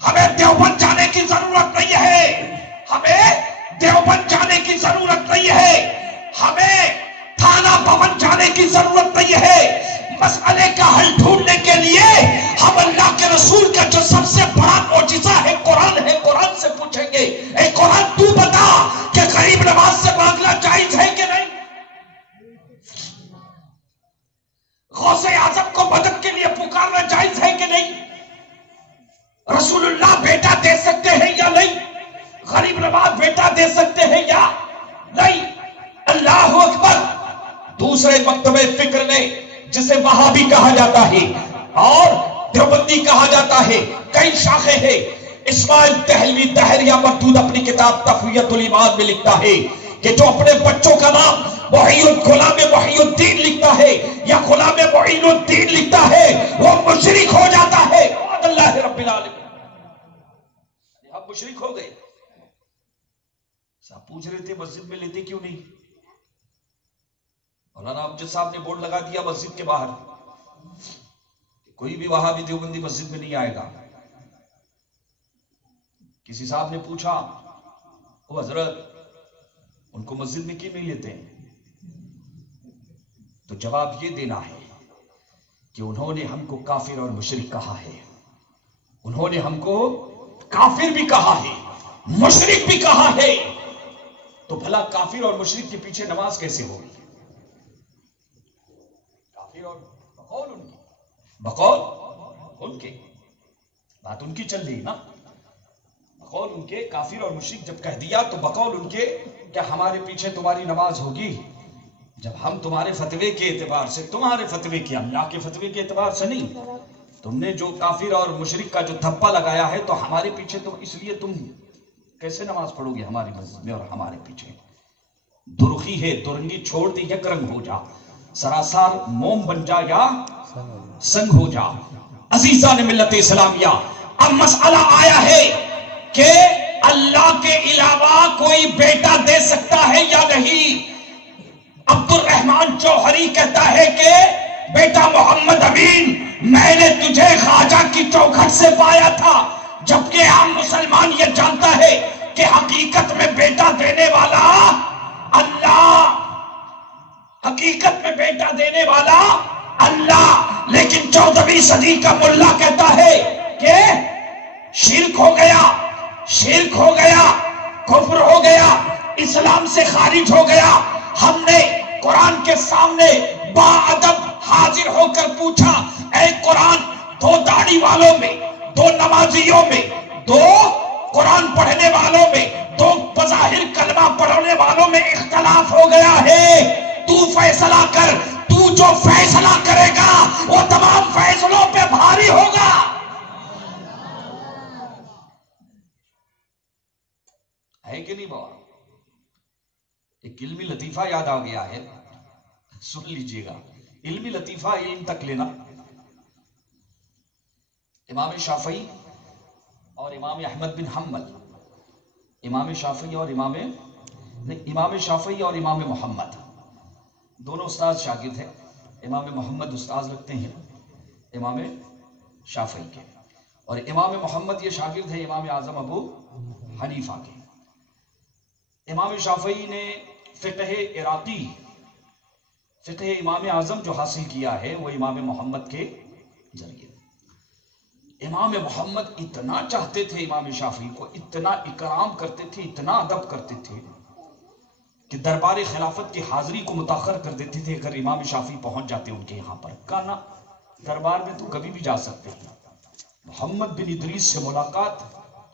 ہمیں دیوبند جانے کی ضرورت نہیں ہے، ہمیں دیوبند جانے کی ضرورت نہیں ہے، ہمیں تھانہ بھون جانے کی ضرورت نہیں ہے. مسئلے کا حل ڈھونڈنے کے لیے ہم اللہ کے رسول کا جو سب سے بڑا معجزہ ہے قرآن ہے، قرآن سے پوچھیں گے اے قرآن تو بتا کہ غریب نواز سے مانگنا جائز ہے کہ نہیں؟ غوث اعظم کو مدد کے لیے پکارنا جائز ہے کہ نہیں؟ رسول اللہ بیٹا دے سکتے ہیں یا نہیں؟ غریب نواز بیٹا دے سکتے ہیں یا نہیں؟ اللہ اکبر. دوسرے مکتبہ فکر نے جسے وہابی کہا جاتا ہے اور دیوبندی کہا جاتا ہے، کئی شاخیں ہیں۔ اسماعیل دہلوی دہریہ مردود اپنی کتاب تقویت الایمان میں لکھتا ہے کہ جو اپنے بچوں کا نام غلام محی الدین لکھتا ہے یا غلام معین الدین لکھتا ہے وہ مشرک ہو جاتا ہے۔ اللہ رب العالمین، آپ مشرک ہو گئے۔ صاحب پوچھ رہے تھے مسجد میں لیتے کیوں نہیں؟ مولانا امجد صاحب نے بورڈ لگا دیا مسجد کے باہر، کوئی بھی وہابی دیوبندی مسجد میں نہیں آئے گا۔ کسی صاحب نے پوچھا، او حضرت ان کو مسجد میں کیوں نہیں لیتے ہیں؟ تو جواب یہ دینا ہے کہ انہوں نے ہم کو کافر اور مشرک کہا ہے، انہوں نے ہم کو کافر بھی کہا ہے، مشرک بھی کہا ہے، تو بھلا کافر اور مشرک کے پیچھے نماز کیسے ہوگی؟ کافر اور بقول ان کی، بقول ان کے، بات ان کی چل رہی نا، بقول ان کے کافر اور مشرک جب کہہ دیا تو بقول ان کے کیا ہمارے پیچھے تمہاری نماز ہوگی؟ جب ہم تمہارے فتوے کے اعتبار سے، تمہارے فتوے کے، اللہ کے فتوے کے اعتبار سے نہیں، تم نے جو کافر اور مشرک کا جو دھپا لگایا ہے تو ہمارے پیچھے، تو اس لیے تم کیسے نماز پڑھو گے ہماری مسجد میں اور ہمارے پیچھے؟ درخی ہے درنگی چھوڑ دی یک رنگ ہو جا، سراسار موم بن جا یا سنگ ہو جا۔ عزیزان ملت اسلامیہ، اب مسئلہ آیا ہے کہ اللہ کے علاوہ کوئی بیٹا دے سکتا ہے یا نہیں؟ عبد الرحمن جوہری کہتا ہے کہ بیٹا محمد امین، میں نے تجھے خواجہ کی چوکھٹ سے پایا تھا، جبکہ عام مسلمان یہ جانتا ہے کہ حقیقت میں بیٹا دینے والا اللہ، حقیقت میں بیٹا دینے والا اللہ، لیکن 14ویں صدی کا ملا کہتا ہے کہ شرک ہو گیا، شرک ہو گیا، کفر ہو گیا، اسلام سے خارج ہو گیا۔ ہم نے قرآن کے سامنے باادب حاضر ہو کر پوچھا، اے قرآن، دو داڑھی والوں میں، دو نمازیوں میں، دو قرآن پڑھنے والوں میں، دو بظاہر کلمہ پڑھنے والوں میں اختلاف ہو گیا ہے، تو فیصلہ کر، تو جو فیصلہ کرے گا وہ تمام فیصلوں پہ بھاری ہوگا۔ ہے کہ نہیں بابا؟ ایک علمی لطیفہ یاد آ گیا ہے، سن لیجئے گا، علمی لطیفہ، علم تک لینا۔ امام شافعی اور امام احمد بن حنبل، امام شافعی اور امام شافعی اور امام محمد دونوں استاد شاگرد ہیں۔ امام محمد استاد لگتے ہیں امام شافعی کے، اور امام محمد یہ شاگرد ہے امام اعظم ابو حنیفہ کے۔ امام شافعی نے فقہ عراقی، فقہ امام اعظم جو حاصل کیا ہے وہ امام محمد کے ذریعے۔ امام محمد اتنا چاہتے تھے امام شافعی کو، اتنا اکرام کرتے تھے، اتنا ادب کرتے تھے کہ دربار خلافت کی حاضری کو متاخر کر دیتے تھے اگر امام شافعی پہنچ جاتے ان کے یہاں پر۔ کہنا دربار میں تو کبھی بھی جا سکتے ہیں، محمد بن ادریس سے ملاقات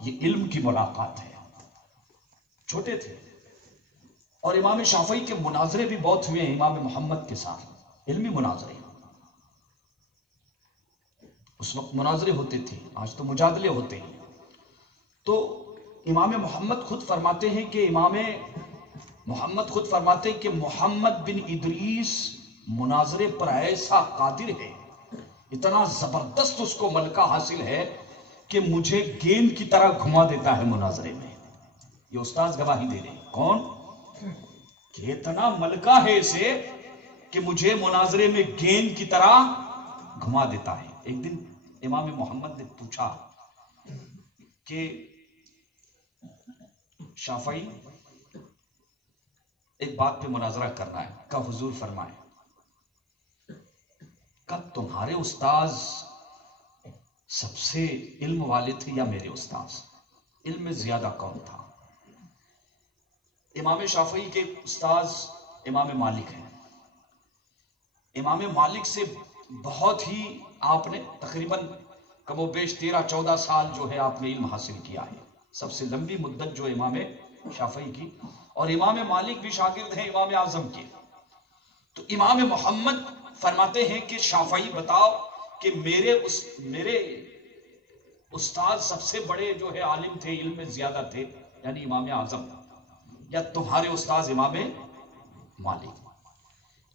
یہ علم کی ملاقات ہے۔ چھوٹے تھے، اور امام شافعی کے مناظرے بھی بہت ہوئے ہیں امام محمد کے ساتھ، علمی مناظرے۔ اس وقت مناظرے ہوتے تھے، آج تو مجادلے ہوتے ہیں۔ تو امام محمد خود فرماتے ہیں کہ محمد بن ادریس مناظرے پر ایسا قادر ہے، اتنا زبردست اس کو ملکہ حاصل ہے کہ مجھے گیند کی طرح گھما دیتا ہے مناظرے میں۔ یہ استاذ گواہی دے رہے ہیں، کون؟ کہ اتنا ملکہ ہے اسے کہ مجھے مناظرے میں گیند کی طرح گھما دیتا ہے۔ ایک دن امام محمد نے پوچھا کہ شافعی ایک بات پہ مناظرہ کرنا ہے، کب حضور فرمائے، کب تمہارے استاذ سب سے علم والے تھے یا میرے استاذ؟ علم میں زیادہ کون تھا؟ امام شافعی کے استاذ امام مالک ہیں۔ امام مالک سے بہت ہی آپ نے تقریباً کم و بیش 13-14 سال جو ہے آپ نے علم حاصل کیا ہے، سب سے لمبی مدت جو امام شافعی کی، اور امام مالک بھی شاگرد ہیں امام اعظم کے۔ تو امام محمد فرماتے ہیں کہ شافعی بتاؤ کہ میرے استاد سب سے بڑے جو ہے عالم تھے، علم میں زیادہ تھے، یعنی امام اعظم، یا تمہارے استاد امام مالک؟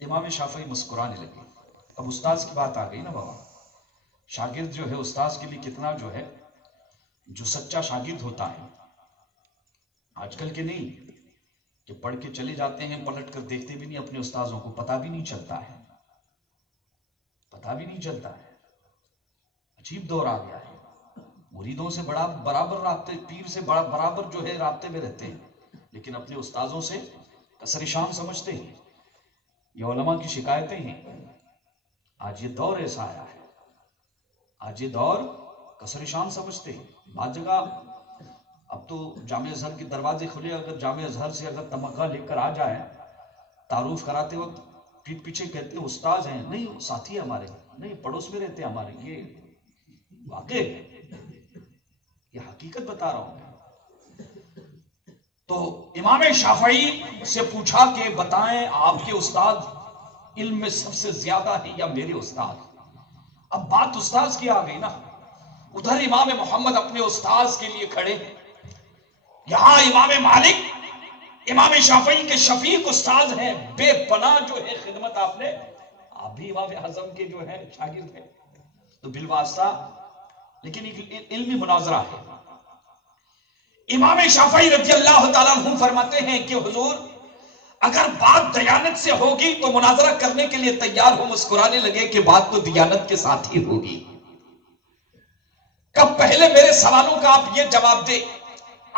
امام شافعی مسکرانے لگے. اب استاد کی بات آ گئی نا بابا. شاگرد جو ہے استاد کے لیے کتنا جو ہے، جو سچا شاگرد ہوتا ہے، آج کل کے نہیں کہ پڑھ کے چلے جاتے ہیں، پلٹ کر دیکھتے بھی نہیں اپنے استاذوں کو، پتہ بھی نہیں چلتا ہے، پتہ بھی نہیں چلتا ہے. عجیب دور آ گیا ہے. مریدوں سے برابر رابطے، پیر سے برابر جو ہے رابطے میں رہتے ہیں، لیکن اپنے استاذوں سے کسر شان سمجھتے ہیں. یہ علماء کی شکایتیں ہیں. آج یہ دور ایسا آیا ہے، آج یہ دور کسر شان سمجھتے ہیں. بعض جگہ اب تو جامع ازہر کے دروازے کھلے، اگر جامع ازہر سے اگر تمغہ لے کر آ جائے، تعارف کراتے وقت پیٹ پیچھے کہتے ہیں استاذ ہیں، نہیں ساتھی ہمارے، نہیں پڑوس میں رہتے ہمارے. یہ واقع، یہ حقیقت بتا رہا ہوں. تو امام شافعی سے پوچھا کہ بتائیں آپ کے استاد علم میں سب سے زیادہ ہے یا میرے استاد؟ اب بات استاد کی آ گئی نا. ادھر امام محمد اپنے استاد کے لیے کھڑے ہیں، یہاں امام مالک امام شافعی کے شفیق استاد ہیں، بے پناہ جو ہے خدمت. آپ بھی امام اعظم کے جو ہے شاگرد ہیں، تو بالواسطہ لیکن علمی مناظرہ ہے. امام شافعی رضی اللہ تعالیٰ عنہ فرماتے ہیں کہ حضور اگر بات دیانت سے ہوگی تو مناظرہ کرنے کے لیے تیار ہو. مسکرانے لگے کہ بات تو دیانت کے ساتھ ہی ہوگی. کب پہلے میرے سوالوں کا آپ یہ جواب دے،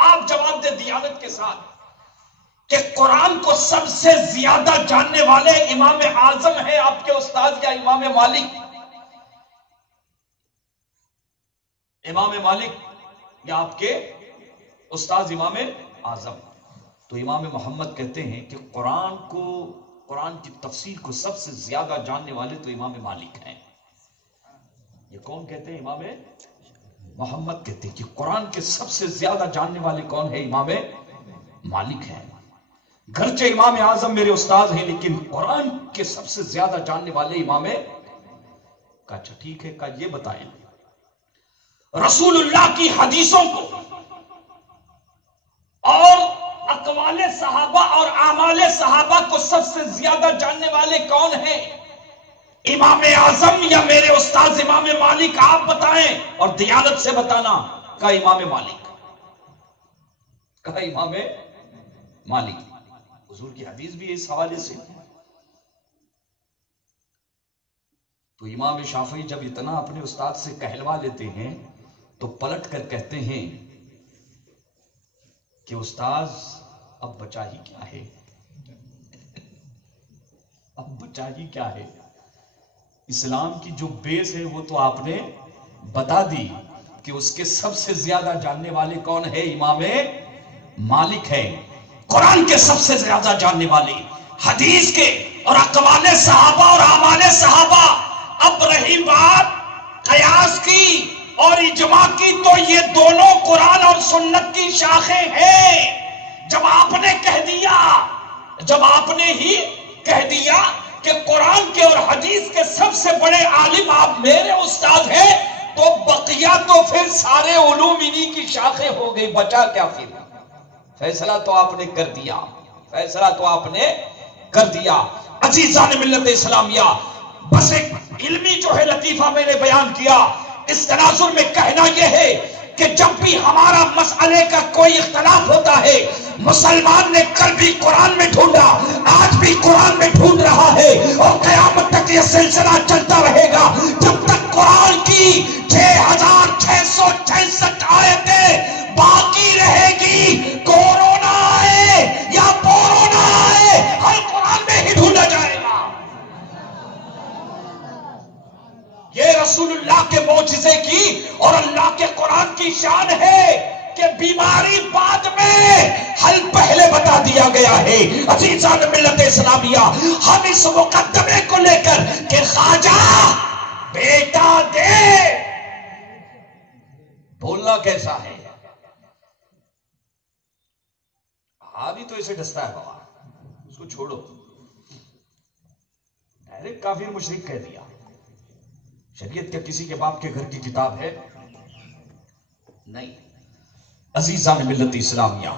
آپ جواب دے دیانت کے ساتھ کہ قرآن کو سب سے زیادہ جاننے والے امام اعظم ہیں آپ کے استاد یا امام مالک؟ امام مالک یا آپ کے استاد امام اعظم؟ تو امام محمد کہتے ہیں کہ قرآن کی تفسیر کو سب سے زیادہ جاننے والے تو امام مالک ہیں. یہ کون کہتے ہیں؟ امام محمد کہتے ہیں کہ قرآن کے سب سے زیادہ جاننے والے کون ہے؟ امام مالک ہیں. گرچہ امام اعظم میرے استاد ہیں لیکن قرآن کے سب سے زیادہ جاننے والے امام کا. اچھا ٹھیک ہے، کا یہ بتائیں رسول اللہ کی حدیثوں کو اور اقوال صحابہ اور اعمال صحابہ کو سب سے زیادہ جاننے والے کون ہیں؟ امام اعظم یا میرے استاد امام مالک؟ آپ بتائیں. اور دیانت سے بتانا. کا امام مالک، کا امام مالک. حضور کی حدیث بھی اس حوالے سے. تو امام شافعی جب اتنا اپنے استاد سے کہلوا لیتے ہیں تو پلٹ کر کہتے ہیں کہ استاذ اب بچا ہی کیا ہے، اب بچا ہی کیا ہے. اسلام کی جو بیس ہے وہ تو آپ نے بتا دی کہ اس کے سب سے زیادہ جاننے والے کون ہے؟ امام مالک ہے. قرآن کے سب سے زیادہ جاننے والے، حدیث کے اور اقوال صحابہ اور اعمال صحابہ. اب رہی بات قیاس کی اور اجماع کی، تو یہ دونوں قرآن اور سنت کی شاخیں ہیں. جب آپ نے ہی کہہ دیا کہ قرآن کے اور حدیث کے سب سے بڑے عالم آپ میرے استاد ہیں، تو بقیہ تو پھر سارے علوم انہی کی شاخیں ہو گئی. بچا کیا پھر؟ فیصلہ تو آپ نے کر دیا، فیصلہ تو آپ نے کر دیا. عزیزان ملت اسلامیہ، بس ایک علمی جو ہے لطیفہ میں نے بیان کیا. اس تناظر میں کہنا یہ ہے کہ جب بھی ہمارا مسئلے کا کوئی اختلاف ہوتا ہے، مسلمان نے کل بھی قرآن میں ڈھونڈا، آج بھی قرآن میں ڈھونڈ رہا ہے، اور قیامت تک یہ سلسلہ چلتا رہے گا جب تک قرآن کی 6666 آیتیں باقی رہے گی. کورونا آئے یا کورونا آئے، ہر قرآن میں ہی ڈھونڈا جائے گا. یہ رسول اللہ کے معجزے کی اور اللہ کے قرآن کی شان ہے کہ بیماری بعد میں حل پہلے بتا دیا گیا ہے. عزیزان ملت اسلامیہ، ہم اس مقدمے کو لے کر کہ خواجہ بیٹا دے، بولنا کیسا ہے؟ بھی تو اسے ڈستا ہے بابا، اس کو چھوڑو. ڈائریکٹ کافر مشرک کہہ دیا. شریعت کے کسی کے باپ کے گھر کی کتاب ہے؟ نہیں. عزیزان ملت اسلامیہ،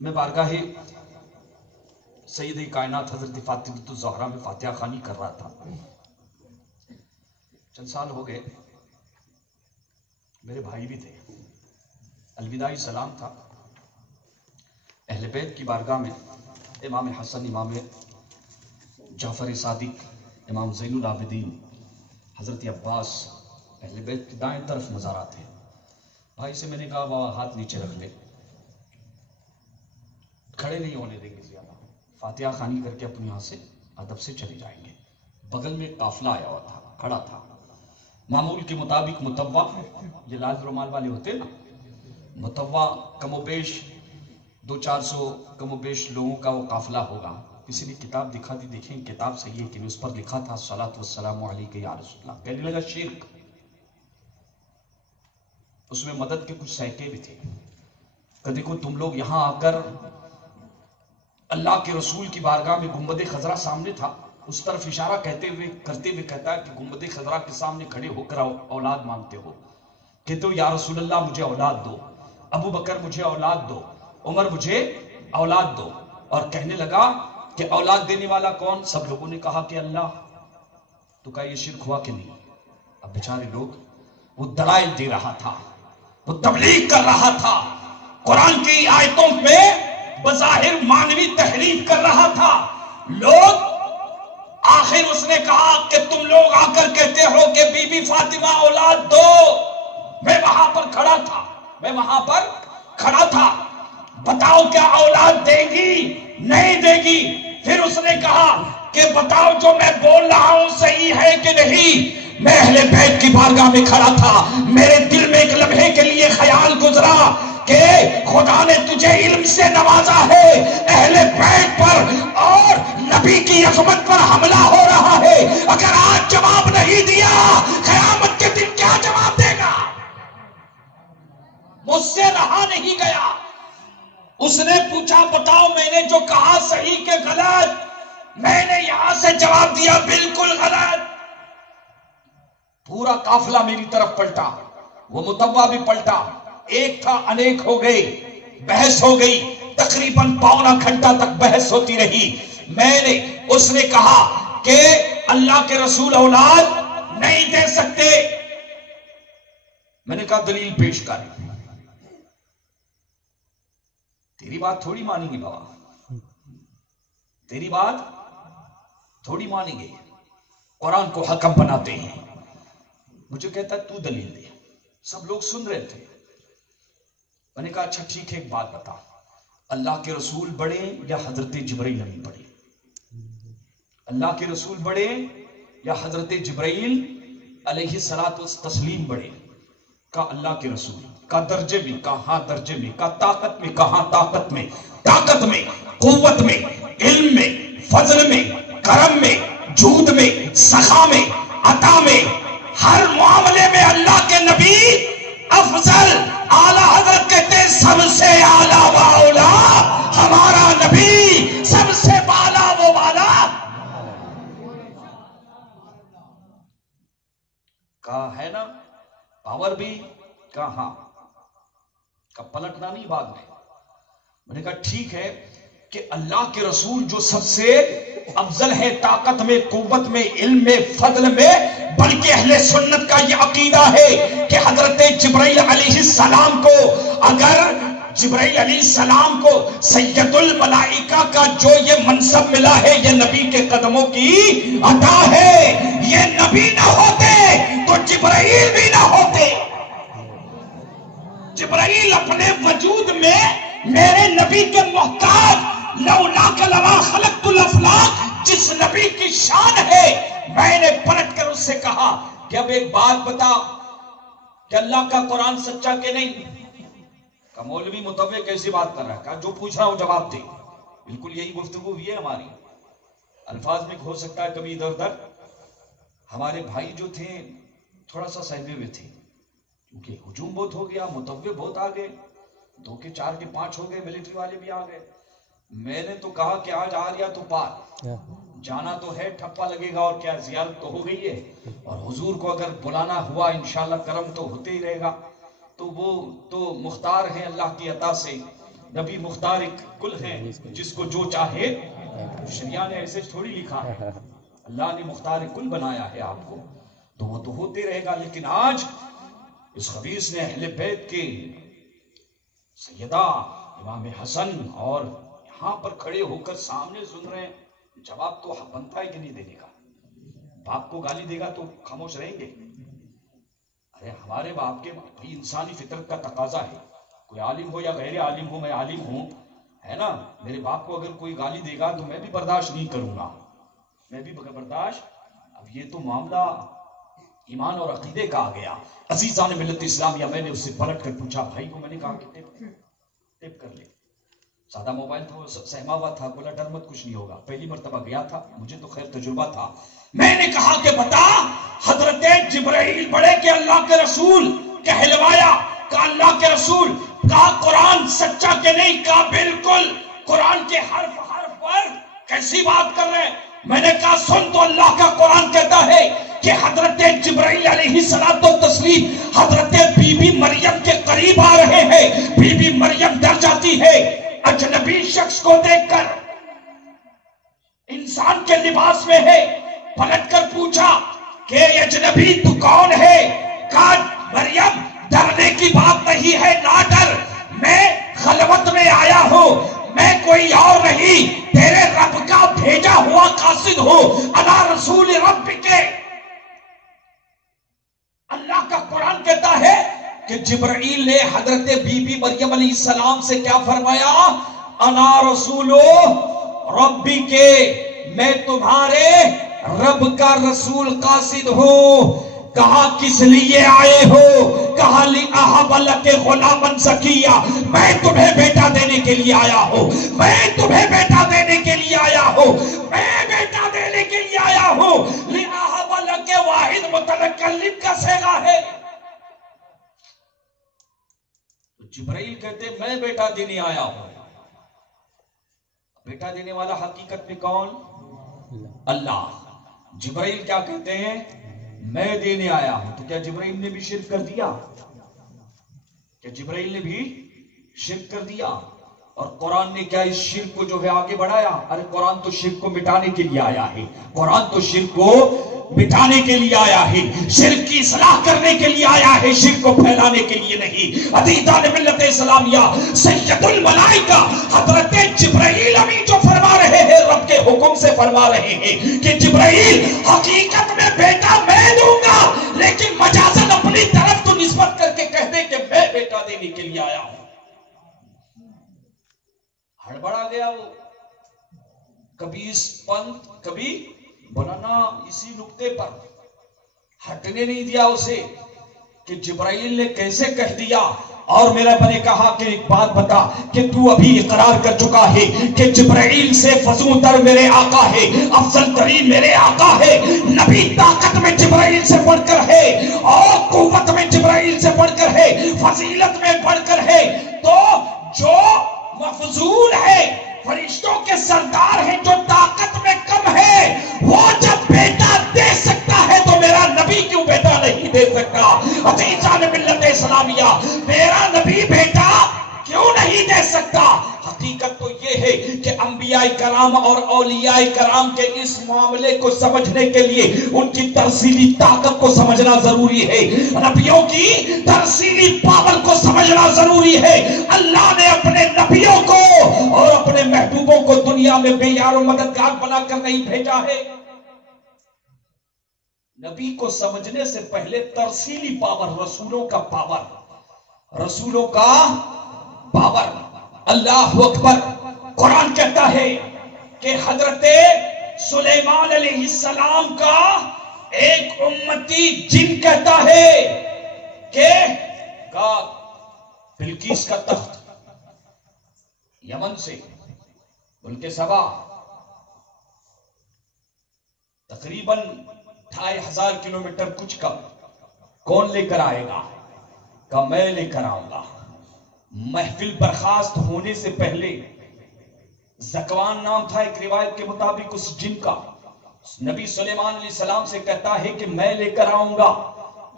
میں بارگاہ سید کائنات حضرت فاطمہ الزہرا میں فاتحہ خوانی کر رہا تھا. چند سال ہو گئے، میرے بھائی بھی تھے، الوداعی سلام تھا. اہل بیت کی بارگاہ میں امام حسن، امام جعفر صادق، امام زین العابدین، حضرت عباس، اہل بیت کی دائیں طرف مزارات ہیں. بھائی سے میں نے کہا بابا ہاتھ نیچے رکھ لے، کھڑے نہیں ہونے دیں گے زیادہ، فاتحہ خوانی کر کے اپنے یہاں سے ادب سے چلے جائیں گے. بغل میں ایک قافلہ آیا ہوا تھا، کھڑا تھا. معمول کے مطابق متوا، یہ لال رومال والے ہوتے نا، متوا کم و بیش 200-400 کم و بیش لوگوں کا وہ قافلہ ہوگا. کسی نے کتاب دکھا دی، دیکھیں کتاب صحیح ہے کہ اس پر لکھا تھا الصلاۃ والسلام علیک یا رسول اللہ. کہنے لگا شرک. اس میں مدد کے کچھ سہکے بھی تھے کہ دیکھو تم لوگ یہاں آ کر، اللہ کے رسول کی بارگاہ میں گنبد خضرا سامنے تھا، اس طرف اشارہ کرتے ہوئے کہتا ہے کہ گنبد خضرا کے سامنے کھڑے ہو کر اولاد مانگتے ہو. کہتے ہو یا رسول اللہ مجھے اولاد دو، ابو بکر مجھے اولاد دو، عمر مجھے اولاد دو. اور کہنے لگا کہ اولاد دینے والا کون؟ سب لوگوں نے کہا کہ اللہ. تو کہا یہ شرک ہوا کہ نہیں؟ اب بیچارے لوگ، وہ دلائل دے رہا تھا، وہ تبلیغ کر رہا تھا، قرآن کی آیتوں میں بظاہر مانوی تحریف کر رہا تھا. لوگ آخر اس نے کہا کہ تم لوگ آ کر کہتے ہو کہ بی بی فاطمہ اولاد دو. میں وہاں پر کھڑا تھا، بتاؤ کیا اولاد دے گی؟ نہیں دے گی. پھر اس نے کہا کہ بتاؤ جو میں بول رہا ہوں صحیح ہے کہ نہیں؟ میں اہل بیت کی بارگاہ میں کھڑا تھا، میرے دل میں ایک لمحے کے لیے خیال گزرا کہ خدا نے تجھے علم سے نوازا ہے، اہل بیت پر اور نبی کی عظمت پر حملہ ہو رہا ہے. اگر آج جواب نہیں دیا، قیامت کے دن کیا جواب دے گا؟ مجھ سے رہا نہیں گیا. اس نے پوچھا بتاؤ میں نے جو کہا صحیح کہ غلط؟ میں نے یہاں سے جواب دیا بالکل غلط. پورا قافلہ میری طرف پلٹا، وہ متوا بھی پلٹا. ایک تھا انیک ہو گئے، بحث ہو گئی، تقریباً پونا گھنٹہ تک بحث ہوتی رہی. اس نے کہا کہ اللہ کے رسول اولاد نہیں دے سکتے. میں نے کہا دلیل پیش کر. تیری بات تھوڑی مانیں گی بابا، تیری بات تھوڑی مانیں گے. قرآن کو حکم بناتے ہیں. مجھے کہتا تو دلیل دے. سب لوگ سن رہے تھے. میں نے کہا اچھا ٹھیک ہے، ایک بات بتا، اللہ کے رسول بڑے یا حضرت جبرائیل امین بڑے؟ اللہ کے رسول بڑے یا حضرت جبرائیل علیہ الصلوۃ والتسلیم بڑے؟ کہا اللہ کے رسول. کا درجے میں؟ کہاں درجے میں؟ کا طاقت میں؟ کہاں طاقت میں؟ طاقت میں، قوت میں، علم میں، فضل میں، کرم میں، جود میں، سخا میں، عطا میں، ہر معاملے میں اللہ کے نبی افضل. اعلی حضرت کہتے ہیں سب سے اعلی و اولا ہمارا نبی، سب سے بالا وہ والا. کہا ہے نا پاور بھی؟ کہاں کا پلٹنا نہیں بعد میں. میں نے کہا ٹھیک ہے کہ اللہ کے رسول جو سب سے افضل ہے طاقت میں، قوت میں، علم میں، فضل میں، بلکہ اہل سنت کا یہ عقیدہ ہے کہ حضرت جبرائیل علیہ السلام کو، اگر جبرائیل علیہ السلام کو سید الملائکہ کا جو یہ منصب ملا ہے یہ نبی کے قدموں کی عطا ہے. یہ نبی نہ ہوتے تو جبرائیل بھی نہ ہوتے. جبرائیل اپنے وجود میں میرے نبی کے محتاج، لولاک لما خلقت الافلاق، جس نبی کی شان ہے. میں نے پلٹ کر اس سے کہا کہ اب ایک بات بتا کہ اللہ کا قرآن سچا کہ نہیں؟ کہ مولوی متوے کیسی بات کر رہا ہے؟ کہا جو پوچھ رہا ہوں جواب دے. بالکل یہی گفتگو ہوئی ہے ہماری. الفاظ میں ہو سکتا ہے کبھی ادھر ادھر. ہمارے بھائی جو تھے تھوڑا سا سہمے ہوئے تھے کیونکہ ہجوم بہت ہو گیا، متوے بہت آ گئے، 2 کے 4 کے 5 ہو گئے، ملٹری والے بھی آ گئے. میں نے تو کہا کہ آج آ رہا تو پار جانا تو ہے، ٹھپا لگے گا اور کیا، زیارت تو ہو گئی ہے، اور حضور کو اگر بلانا ہوا انشاءاللہ کرم تو ہوتے ہی رہے گا. تو وہ تو مختار ہیں اللہ کی عطا سے، نبی مختار ایک کل ہیں جس کو جو چاہے. شریعہ نے ایسے تھوڑی لکھا ہے، اللہ نے مختار کل بنایا ہے آپ کو، تو وہ تو ہوتے رہے گا. لیکن آج اس خبیث نے اہل بیت کے سیدہ امام حسن اور یہاں پر کھڑے ہو کر سامنے سن رہے ہیں. جواب تو بنتا ہے کہ نہیں دینے کا؟ باپ کو گالی دے گا تو خاموش رہیں گے؟ ارے ہمارے باپ کے بھی انسانی فطرت کا تقاضا ہے، کوئی عالم ہو یا غیر عالم ہو، میں عالم ہوں ہے نا، میرے باپ کو اگر کوئی گالی دے گا تو میں بھی برداشت نہیں کروں گا، میں بھی برداشت. اب یہ تو معاملہ ایمان اور عقیدے کا آ گیا. عزیزان ملت اسلامیہ، میں نے اس سے پلٹ کر پوچھا، بھائی کو میں نے کہا کہ ٹیپ کر لے. سادہ موبائل تھا، سہما ہوا تھا، بولا ڈر مت کچھ نہیں ہوگا. پہلی مرتبہ گیا تھا، مجھے تو خیر تجربہ تھا. میں نے کہا کہ بتا، حضرت جبرائیل بڑے کہ اللہ کے رسول کہلوایا، کہا اللہ کے رسول، کہا قرآن سچا کہ نہیں؟ کہا بالکل، قرآن کے حرف حرف پر کیسی بات کر رہے ہیں؟ میں نے کہا سن تو، اللہ کا قرآن کہتا ہے کہ حضرت جبرائیل علیہ الصلوۃ والتسلیم حضرت بی بی مریم کے قریب آ رہے ہیں. بی بی مریم ڈر جاتی ہے اجنبی شخص کو دیکھ کر، انسان کے لباس میں ہے. پلٹ کر پوچھا کہ اجنبی تو کون ہے؟ کہا مریم ڈرنے کی بات نہیں ہے، نہ ڈر، میں خلوت میں آیا ہوں، میں کوئی اور نہیں، تیرے رب کا بھیجا ہوا قاصد ہوں، انا رسول رب کے. اللہ کا قرآن کہتا ہے کہ جبرائیل نے حضرت بی بی مریم علیہ السلام سے کیا فرمایا؟ انا رسول ربی کے، میں تمہارے رب کا رسول قاصد ہوں. کہا کس لیے آئے ہو؟ کہا لِأَهَبَ لَكَ غُلَامًا زَكِيًّا، میں تمہیں بیٹا دینے کے لیے آیا ہوں، میں تمہیں بیٹا دینے کے لیے آیا ہوں، میں بیٹا دینے کے لیے آیا ہوں. لِأَهَبَ لَكَ واحد متکلم کا صیغہ ہے. جبرائیل کہتے میں بیٹا دینے آیا ہوں. بیٹا دینے والا حقیقت میں کون؟ اللہ. جبرائیل کیا کہتے ہیں؟ میں دینے آیا ہوں. تو کیا جبرائیل نے بھی شرک کر دیا؟ کیا جبرائیل نے بھی شرک کر دیا؟ اور قرآن نے کیا اس شرک کو جو ہے آگے بڑھایا؟ ارے قرآن تو شرک کو مٹانے کے لیے آیا ہے، قرآن تو شرک کو مٹانے کے لیے آیا ہے، شرک کی اصلاح کرنے کے لیے آیا ہے، شرک کو پھیلانے کے لیے نہیں. عزیزان ملت اسلامیہ، سید الملائکہ حضرت جبرائیل ابھی جو فرما رہے ہیں رب کے حکم سے فرما رہے ہیں کہ جبرائیل حقیقت میں بیٹا میں دوں گا، لیکن مجازن اپنی طرف تو نسبت کر کے کہتے کہ میں بیٹا دینے کے لیے آیا ہوں. ہڑبڑا گیا وہ، کبھی اس پنت کبھی بنانا، اسی نقطے پر ہٹنے نہیں دیا اسے کہ جبرائیل نے کیسے کہہ دیا. اور میرا نے کہا کہ ایک بات بتا کہ تو ابھی اقرار کر چکا ہے کہ جبرائیل سے فضو تر میرے آقا ہے، افضل ترین میرے آقا ہے. نبی طاقت میں جبرائیل سے بڑھ کر ہے، اور قوت میں جبرائیل سے بڑھ کر ہے، فضیلت میں بڑھ کر ہے. تو جو مفضول ہے، فرشتوں کے سردار ہیں، جو طاقت میں کم ہے، وہ جب بیٹا دے سکتا ہے تو میرا نبی کیوں بیٹا نہیں دے سکتا؟ عزیزان ملت اسلامیہ، میرا نبی بیٹا کیوں نہیں دے سکتا؟ حقیقت تو یہ ہے کہ انبیاء کرام اور اولیاء کرام کے اس معاملے کو سمجھنے کے لیے ان کی ترسیلی طاقت کو سمجھنا ضروری ہے، نبیوں کی ترسیلی پاور کو سمجھنا ضروری ہے. اللہ نے اپنے نبیوں کو اور اپنے محبوبوں کو دنیا میں بے یار و مددگار بنا کر نہیں بھیجا ہے. نبی کو سمجھنے سے پہلے ترسیلی پاور، رسولوں کا پاور، رسولوں کا پاور. اللہ اکبر. قرآن کہتا ہے کہ حضرت سلیمان علیہ السلام کا ایک امتی جن کہتا ہے کہ بلقیس کا تخت یمن سے ملک سبا تقریباً 2500 کلومیٹر کچھ کم، کون لے کر آئے گا؟ کہ میں لے کر آؤں گا. محفل برخاست ہونے سے پہلے زکوان نام تھا ایک روایت کے مطابق اس جن کا. نبی سلیمان علیہ السلام سے کہتا ہے کہ میں لے کر آؤں گا،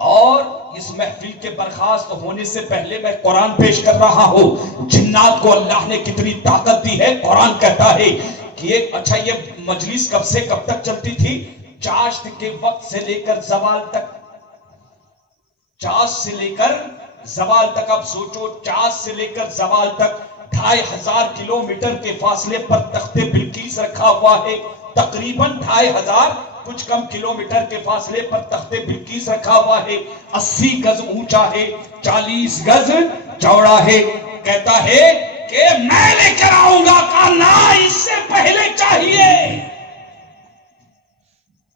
اور اس محفل کے برخاست ہونے سے پہلے میں قرآن پیش کر رہا ہوں. جنات کو اللہ نے کتنی طاقت دی ہے. قرآن کہتا ہے کہ اچھا یہ مجلس کب سے کب تک چلتی تھی؟ چاشت کے وقت سے لے کر زوال تک. چاشت سے لے کر زوال تک. اب سوچو، چاشت سے لے کر زوال تک 2500 کلومیٹر کے فاصلے پر تخت بلقیس رکھا ہوا ہے. تقریباً 2500 کچھ کم کلومیٹر کے فاصلے پر تخت بلقیس رکھا ہوا ہے. 80 گز اونچا ہے، 40 گز چوڑا ہے. کہتا ہے کہ میں لے کر آؤں گا. کہا نہ، اس سے پہلے چاہیے.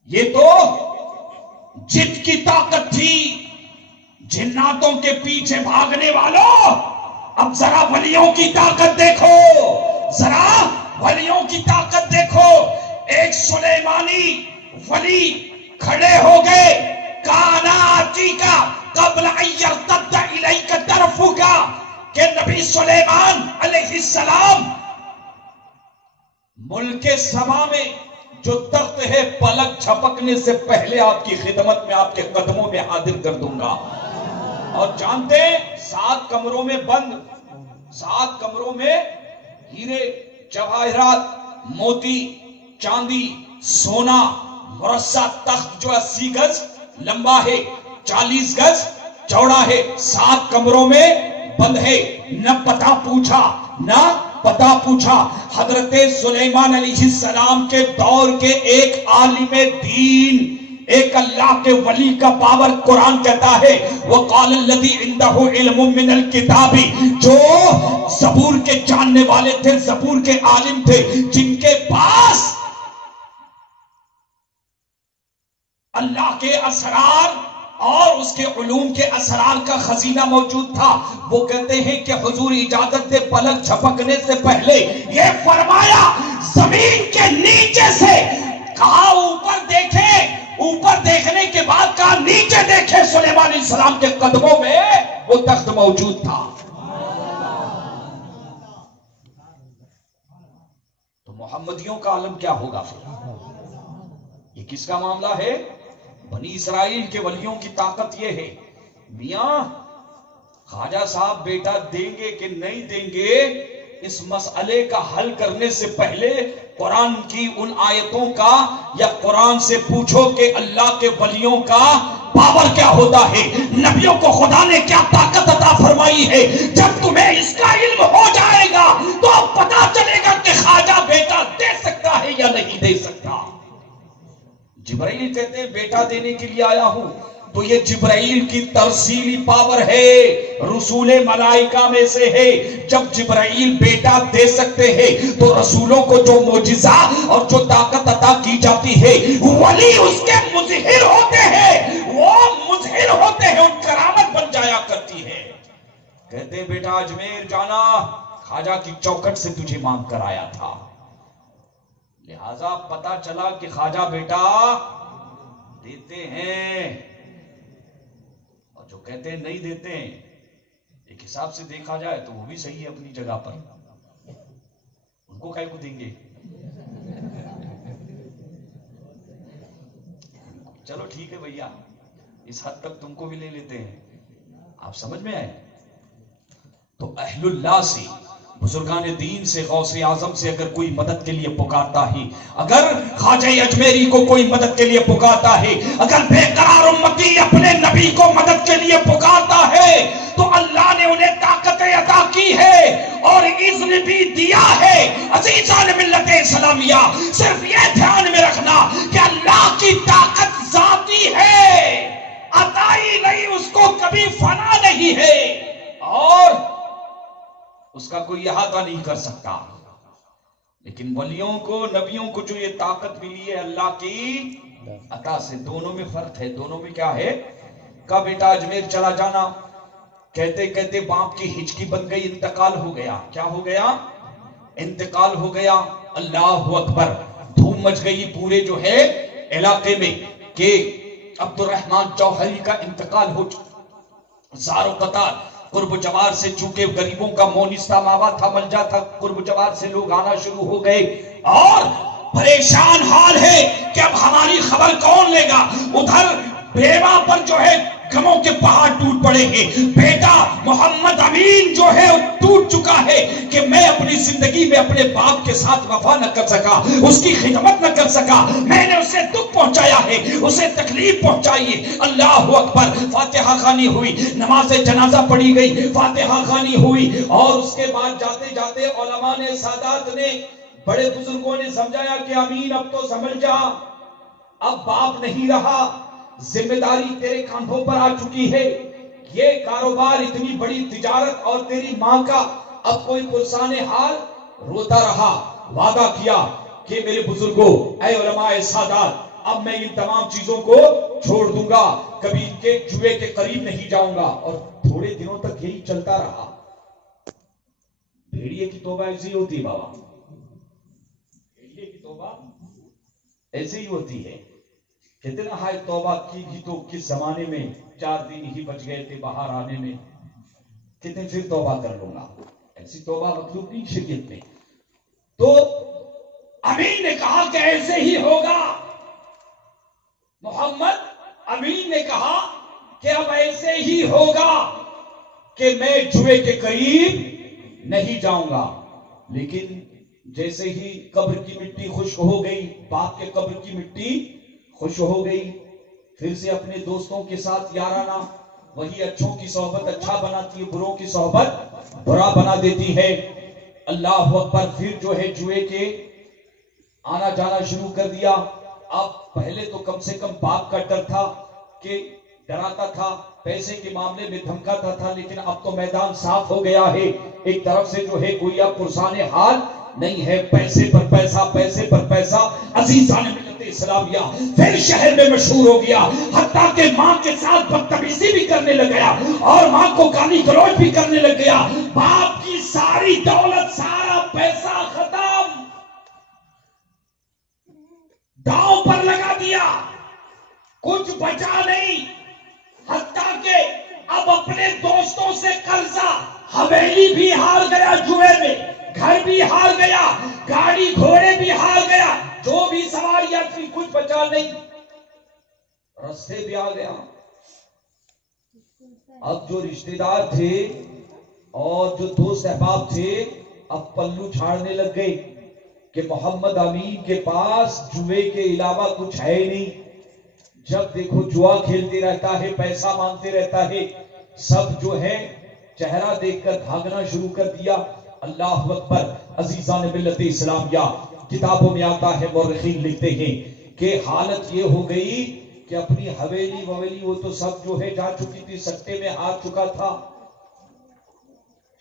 یہ تو جت کی طاقت تھی. جناتوں کے پیچھے بھاگنے والوں، اب ذرا ولیوں کی طاقت دیکھو، ذرا ولیوں کی طاقت دیکھو. ایک سلیمانی ولی کھڑے ہو گئے. کانا آتی کا قبل ان یرتد الیک طرفک، کہ نبی سلیمان علیہ السلام ملک سبا میں جو تخت ہے پلک جھپکنے سے پہلے آپ کی خدمت میں، آپ کے قدموں میں حاضر کر دوں گا. اور جانتے ہیں 7 کمروں میں بند، 7 کمروں میں ہیرے جواہرات، موتی، چاندی، سونا مرصع تخت جو 80 گز لمبا ہے، 40 گز چوڑا ہے، 7 کمروں میں بند ہے. نہ پتہ پوچھا، نہ پتہ پوچھا. حضرت سلیمان علیہ السلام کے دور کے ایک عالم دین، ایک اللہ کے ولی کا پاور قرآن کہتا ہے وَقَالَ الَّذِي عِنْدَهُ عِلْمٌ مِّنَ الْكِتَابِ، جو زبور کے جاننے والے تھے، زبور کے عالم تھے، جن کے پاس اللہ کے اسرار اور اس کے علوم کے اسرار کا خزینہ موجود تھا. وہ کہتے ہیں کہ حضور اجازت دے پلک جھپکنے سے پہلے یہ فرمایا زمین کے نیچے سے. کہا اوپر دیکھے، اوپر دیکھنے کے بعد کہا نیچے دیکھے. سلیمان علیہ السلام کے قدموں میں وہ تخت موجود تھا. تو محمدیوں کا عالم کیا ہوگا پھر؟ یہ کس کا معاملہ ہے؟ بنی اسرائیل کے ولیوں کی طاقت یہ ہے. میاں خواجہ صاحب بیٹا دیں گے کہ نہیں دیں گے، اس مسئلے کا حل کرنے سے پہلے قرآن کی ان آیتوں کا یا قرآن سے پوچھو کہ اللہ کے ولیوں کا پاور کیا ہوتا ہے، نبیوں کو خدا نے کیا طاقت عطا فرمائی ہے. جب تمہیں اس کا علم ہو جائے گا تو اب پتا چلے گا کہ خواجہ بیٹا دے سکتا ہے یا نہیں دے سکتا. جبرائیل کہتے ہیں بیٹا دینے کے لیے آیا ہوں. تو یہ جبرائیل کی ترسیلی پاور ہے، رسول ملائکہ میں سے ہے. جب جبرائیل بیٹا دے سکتے ہیں تو رسولوں کو جو معجزہ اور جو طاقت عطا کی جاتی ہے ولی اس کے مظہر ہوتے ہیں، وہ مظہر ہوتے ہیں، ان کرامت بن جایا کرتی ہے. کہتے ہیں بیٹا اجمیر جانا، خواجہ کی چوکھٹ سے تجھے مانگ کر آیا تھا. لہذا پتا چلا کہ خواجہ بیٹا دیتے ہیں، اور جو کہتے ہیں نہیں دیتے ہیں. ایک حساب سے دیکھا جائے تو وہ بھی صحیح ہے اپنی جگہ پر. ان کو کہیں کو دیں گے؟ چلو ٹھیک ہے بھیا، اس حد تک تم کو بھی لے لیتے ہیں. آپ سمجھ میں آئے؟ تو اہل اللہ سے، بزرگان دین سے، غوث اعظم سے اگر کوئی مدد کے لیے پکارتا ہے، اگر خواجہ اجمیری کو کوئی مدد کے لیے پکارتا ہے، اگر بے قرار امتی اپنے نبی کو مدد کے لیے پکارتا ہے تو اللہ نے انہیں طاقت عطا کی ہے اور اذن بھی دیا ہے. عزیزان ملت اسلامیہ، صرف یہ دھیان میں رکھنا کہ اللہ کی طاقت ذاتی ہے، عطائی نہیں، اس کو کبھی فنا نہیں ہے اور اس کا کوئی احاطہ نہیں کر سکتا. لیکن ولیوں کو، نبیوں کو جو یہ طاقت ملی ہے اللہ کی عطا سے، دونوں میں فرق ہے. دونوں میں کیا ہے؟ کہا بیٹا اجمیر چلا جانا. کہتے کہتے باپ کی ہچکی بن گئی، انتقال ہو گیا. کیا ہو گیا؟ انتقال ہو گیا. اللہ اکبر. دھوم مچ گئی پورے جو ہے علاقے میں کہ عبد الرحمن جوہری کا انتقال ہو. زار و قطار قرب جوار سے، چونکہ غریبوں کا مونستا ماوا تھا، ملجا تھا، قرب جوار سے لوگ آنا شروع ہو گئے اور پریشان حال ہے کہ اب ہماری خبر کون لے گا۔ ادھر بیوہ پر جو ہے غموں کے پہاڑ ٹوٹ پڑے ہیں، بیٹا محمد امین جو ہے ٹوٹ چکا ہے کہ میں اپنی زندگی میں اپنے باپ کے ساتھ وفا نہ کر سکا، اس کی خدمت نہ کر سکا، میں نے اسے دکھ پہنچایا ہے، اسے تکلیف پہنچائی ہے۔ اللہ اکبر، فاتحہ خوانی ہوئی، نماز جنازہ پڑھی گئی، فاتحہ خوانی ہوئی، اور اس کے بعد جاتے جاتے علماء نے، سادات نے، بڑے بزرگوں نے سمجھایا کہ امین اب تو سمجھ جا، اب باپ نہیں رہا، ذمہ داری تیرے کاندھوں پر آ چکی ہے، یہ کاروبار، اتنی بڑی تجارت اور تیری ماں کا اب کوئی پرسان حال۔ روتا رہا، وعدہ کیا کہ میرے بزرگوں، اے علماء سادات، اب میں ان تمام چیزوں کو چھوڑ دوں گا، کبھی ان کے جوے کے قریب نہیں جاؤں گا۔ اور تھوڑے دنوں تک یہی چلتا رہا۔ بھیڑیے کی توبہ ایسی ہوتی ہے بابا، بھیڑیے کی توبہ ایسی ہی ہوتی ہے۔ کتنا ہائے توبہ کی بھی تو کس زمانے میں 4 دن ہی بچ گئے تھے باہر آنے میں، کتنے پھر توبہ کر لوں گا، ایسی توبہ مطلوب نہیں شریعت میں۔ تو امین نے کہا کہ ایسے ہی ہوگا، محمد امین نے کہا کہ اب ایسے ہی ہوگا کہ میں جوے کے قریب نہیں جاؤں گا۔ لیکن جیسے ہی قبر کی مٹی خشک ہو گئی، باپ کے قبر کی مٹی خوش ہو گئی، پھر سے اپنے دوستوں کے ساتھ یارانہ، وہی اچھوں کی صحبت اچھا بناتی ہے، بروں کی صحبت برا بنا دیتی ہے۔ اللہ اکبر، پھر جو ہے جوئے کے آنا جانا شروع کر دیا۔ اب پہلے تو کم سے کم باپ کا ڈر تھا کہ ڈراتا تھا، پیسے کے معاملے میں دھمکاتا تھا، لیکن اب تو میدان صاف ہو گیا ہے۔ ایک طرف سے جو ہے کوئی اب پرسان حال نہیں ہے، پیسے پر پیسہ، پیسے پر پیسہ۔ عزیزان ملت اسلامیہ، پھر شہر میں مشہور ہو گیا، حتیٰ کہ ماں کے ساتھ بدتمیزی بھی کرنے لگ گیا اور ماں کو گالی گلوچ بھی کرنے لگ گیا۔ باپ کی ساری دولت، سارا پیسہ ختم، داؤں پر لگا دیا، کچھ بچا نہیں، حتیٰ کہ اب اپنے دوستوں سے قرضہ، حویلی بھی ہار گیا جوئے میں، گھر بھی ہار گیا، گاڑی گھوڑے بھی ہار گیا، جو بھی سواریاں تھی کچھ بچا نہیں، رستے بھی آ گیا۔ اب جو رشتہ دار تھے اور جو دوست احباب تھے اب پلو چھاڑنے لگ گئے کہ محمد امین کے پاس جوئے کے علاوہ کچھ ہے ہی نہیں، جب دیکھو جوا کھیلتے رہتا ہے، پیسہ مانگتے رہتا ہے۔ سب جو ہے چہرہ دیکھ کر بھاگنا شروع کر دیا۔ اللہ اکبر، عزیزان ملت اسلامیہ، کتابوں میں آتا ہے، مورخین لکھتے ہیں کہ حالت یہ ہو گئی کہ اپنی حویلی وویلی وہ تو سب جو ہے جا چکی تھی، سٹے میں آ چکا تھا۔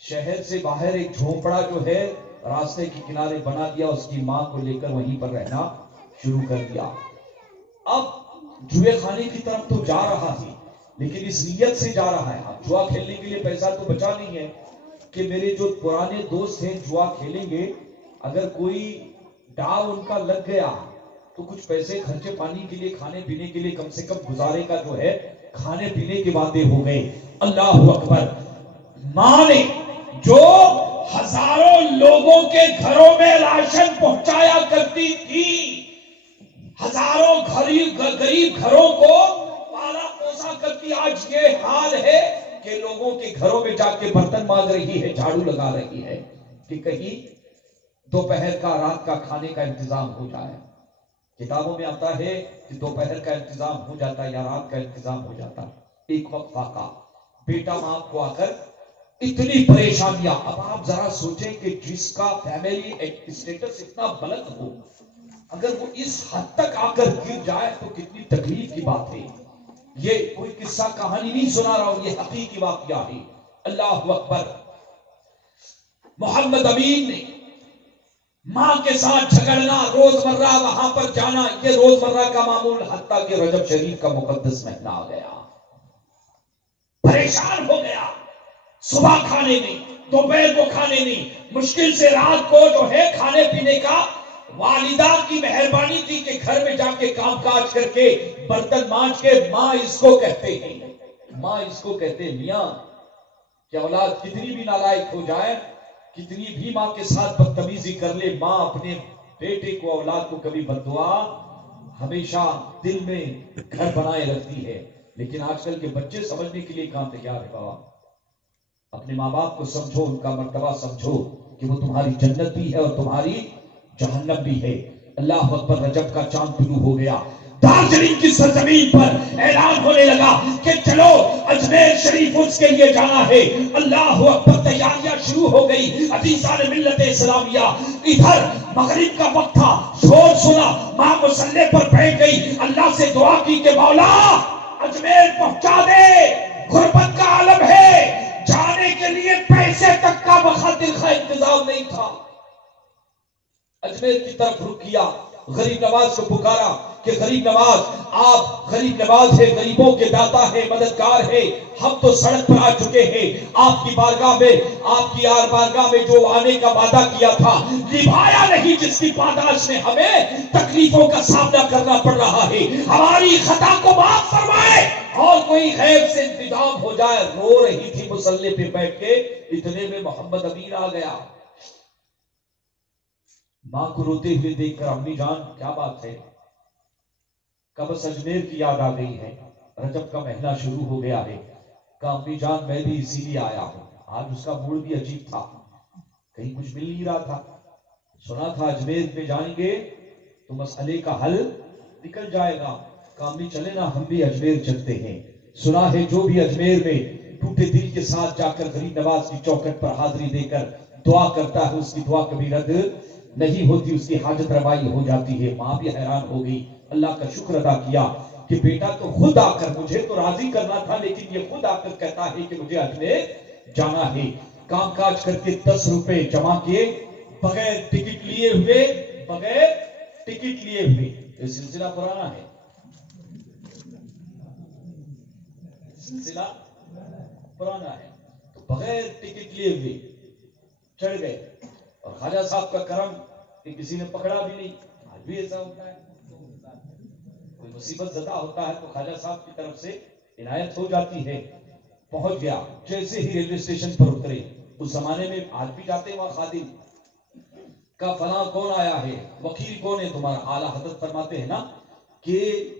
شہر سے باہر ایک جھونپڑا جو ہے راستے کے کنارے بنا دیا، اس کی ماں کو لے کر وہیں پر رہنا شروع کر دیا۔ اب جوئے خانے کی طرف تو جا رہا ہے، لیکن اس نیت سے جا رہا ہے، اب جوا کھیلنے کے لیے پیسہ تو بچا نہیں ہے کہ میرے جو پرانے دوست ہیں جوا کھیلیں گے، اگر کوئی ڈاو ان کا لگ گیا تو کچھ پیسے خرچے پانی کے لیے، کھانے پینے کے لیے، کم سے کم گزارے کا جو ہے کھانے پینے کے وعدے ہو گئے۔ اللہ اکبر، ماں نے جو ہزاروں لوگوں کے گھروں میں راشن پہنچایا کرتی تھی، ہزاروں غریب گھروں کو پالا پوسا کرتی، آج یہ حال ہے کہ لوگوں کے گھروں میں جا کے برتن مانگ رہی ہے، جھاڑو لگا رہی ہے کہ کہیں دوپہر کا، رات کا کھانے کا انتظام ہو جائے۔ کتابوں میں آتا ہے کہ دوپہر کا انتظام ہو جاتا یا رات کا انتظام ہو جاتا۔ ایک وقت واقع، بیٹا ماں کو آ کر اتنی پریشانیاں۔ اب آپ ذرا سوچیں کہ جس کا فیملی اسٹیٹس اتنا بلند ہو، اگر وہ اس حد تک آ کر گر جائے تو کتنی تکلیف کی بات ہے۔ یہ کوئی قصہ کہانی نہیں سنا رہا ہوں، یہ حقیقی واقعہ ہے۔ اللہ اکبر، محمد امین نے ماں کے ساتھ جھگڑنا، روزمرہ وہاں پر جانا، یہ روزمرہ کا معمول، حتیٰ کہ رجب شریف کا مقدس مہینہ آ گیا، پریشان ہو گیا۔ صبح کھانے نہیں، دوپہر کو کھانے نہیں، مشکل سے رات کو جو ہے کھانے پینے کا۔ والدہ کی مہربانی تھی کہ گھر میں جا کے کام کاج کر کے برتن مانج کے، ماں اس کو کہتے ہیں، ماں اس کو کہتے ہیں میاں کہ اولاد کتنی بھی نالائق ہو جائے، کتنی بھی ماں کے ساتھ بدتمیزی کر لے، ماں اپنے بیٹے کو، اولاد کو کبھی بددعا ہمیشہ دل میں گھر بنائے رکھتی ہے۔ لیکن آج کل کے بچے سمجھنے کے لیے کہاں تیار ہے بابا؟ اپنے ماں باپ کو سمجھو، ان کا مرتبہ سمجھو کہ وہ تمہاری جنت بھی ہے اور تمہاری جہنم بھی ہے۔ اللہ اکبر، رجب کا چاند طلوع ہو گیا، دارجلنگ کی سرزمین پر اعلان ہونے لگا کہ چلو اجمیر شریف اس کے لیے جانا ہے۔ اللہ اکبر، تیاریاں شروع ہو گئی۔ عزیزان ملت اسلامیہ، ادھر مغرب کا وقت تھا، شور سنا، ماں مصلی پر بیٹھ گئی، اللہ سے دعا کی کہ مولا اجمیر پہنچا دے، غربت کا عالم ہے، جانے کے لیے پیسے تک کا بخاطر کا انتظام نہیں تھا۔ اجمیر کی طرف رخ کیا، غریب نواز کو پکارا کہ غریب نواز، آپ غریب نواز ہے، غریبوں کے داتا ہے، مددگار ہے، ہم تو سڑک پر آ چکے ہیں، آپ کی بارگاہ میں، آپ کی بارگاہ میں جو آنے کا وعدہ کیا تھا نبھایا نہیں، جس کی پاداش میں ہمیں تکلیفوں کا سامنا کرنا پڑ رہا ہے، ہماری خطا کو معاف فرمائے اور کوئی غیب سے انتظام ہو جائے۔ رو رہی تھی مصلی پہ بیٹھ کے، اتنے میں محمد امین آ گیا۔ ماں کو روتے ہوئے دیکھ کر امی جان کیا بات ہے؟ کبس اجمیر کی یاد آ گئی ہے، رجب کا مہینہ شروع ہو گیا ہے۔ کہا امی جان میں بھی اسی لیے آیا ہوں۔ آج اس کا موڈ بھی عجیب تھا، کہیں کچھ مل نہیں رہا تھا۔ سنا تھا اجمیر میں جائیں گے تو مسئلے کا حل نکل جائے گا۔ کہا امی چلے نا ہم بھی اجمیر چلتے ہیں۔ سنا ہے جو بھی اجمیر میں ٹوٹے دل کے ساتھ جا کر غریب نواز کی چوکھٹ پر حاضری دے کر دعا کرتا ہے، اس کی دعا کبھی رد نہیں ہوتی، اس کی حاجت روائی ہو جاتی ہے۔ ماں بھی حیران ہو گئی، اللہ کا شکر ادا کیا کہ بیٹا تو خود آ کر، مجھے تو راضی کرنا تھا لیکن یہ خود آ کر کہتا ہے کہ مجھے اجمیر جانا ہے۔ کام کاج کر کے 10 روپے جمع کیے، بغیر ٹکٹ لیے ہوئے، بغیر ٹکٹ لیے ہوئے۔ یہ سلسلہ پرانا ہے، سلسلہ پرانا ہے، تو بغیر ٹکٹ لیے ہوئے چڑھ گئے۔ اور خواجہ صاحب کا کرم کہ کسی نے پکڑا بھی نہیں۔ آج بھی ایسا ہوتا ہے، کوئی مصیبت زدہ ہوتا ہے تو خواجہ صاحب کی طرف سے عنایت ہو جاتی ہے۔ پہنچ گیا، جیسے ہی ریلوے اسٹیشن پر اترے، اس زمانے میں آج بھی جاتے وہاں خادم کا فلاں کون آیا ہے، وکیل کون ہے تمہارا؟ اعلیٰ حضرت فرماتے ہیں نا کہ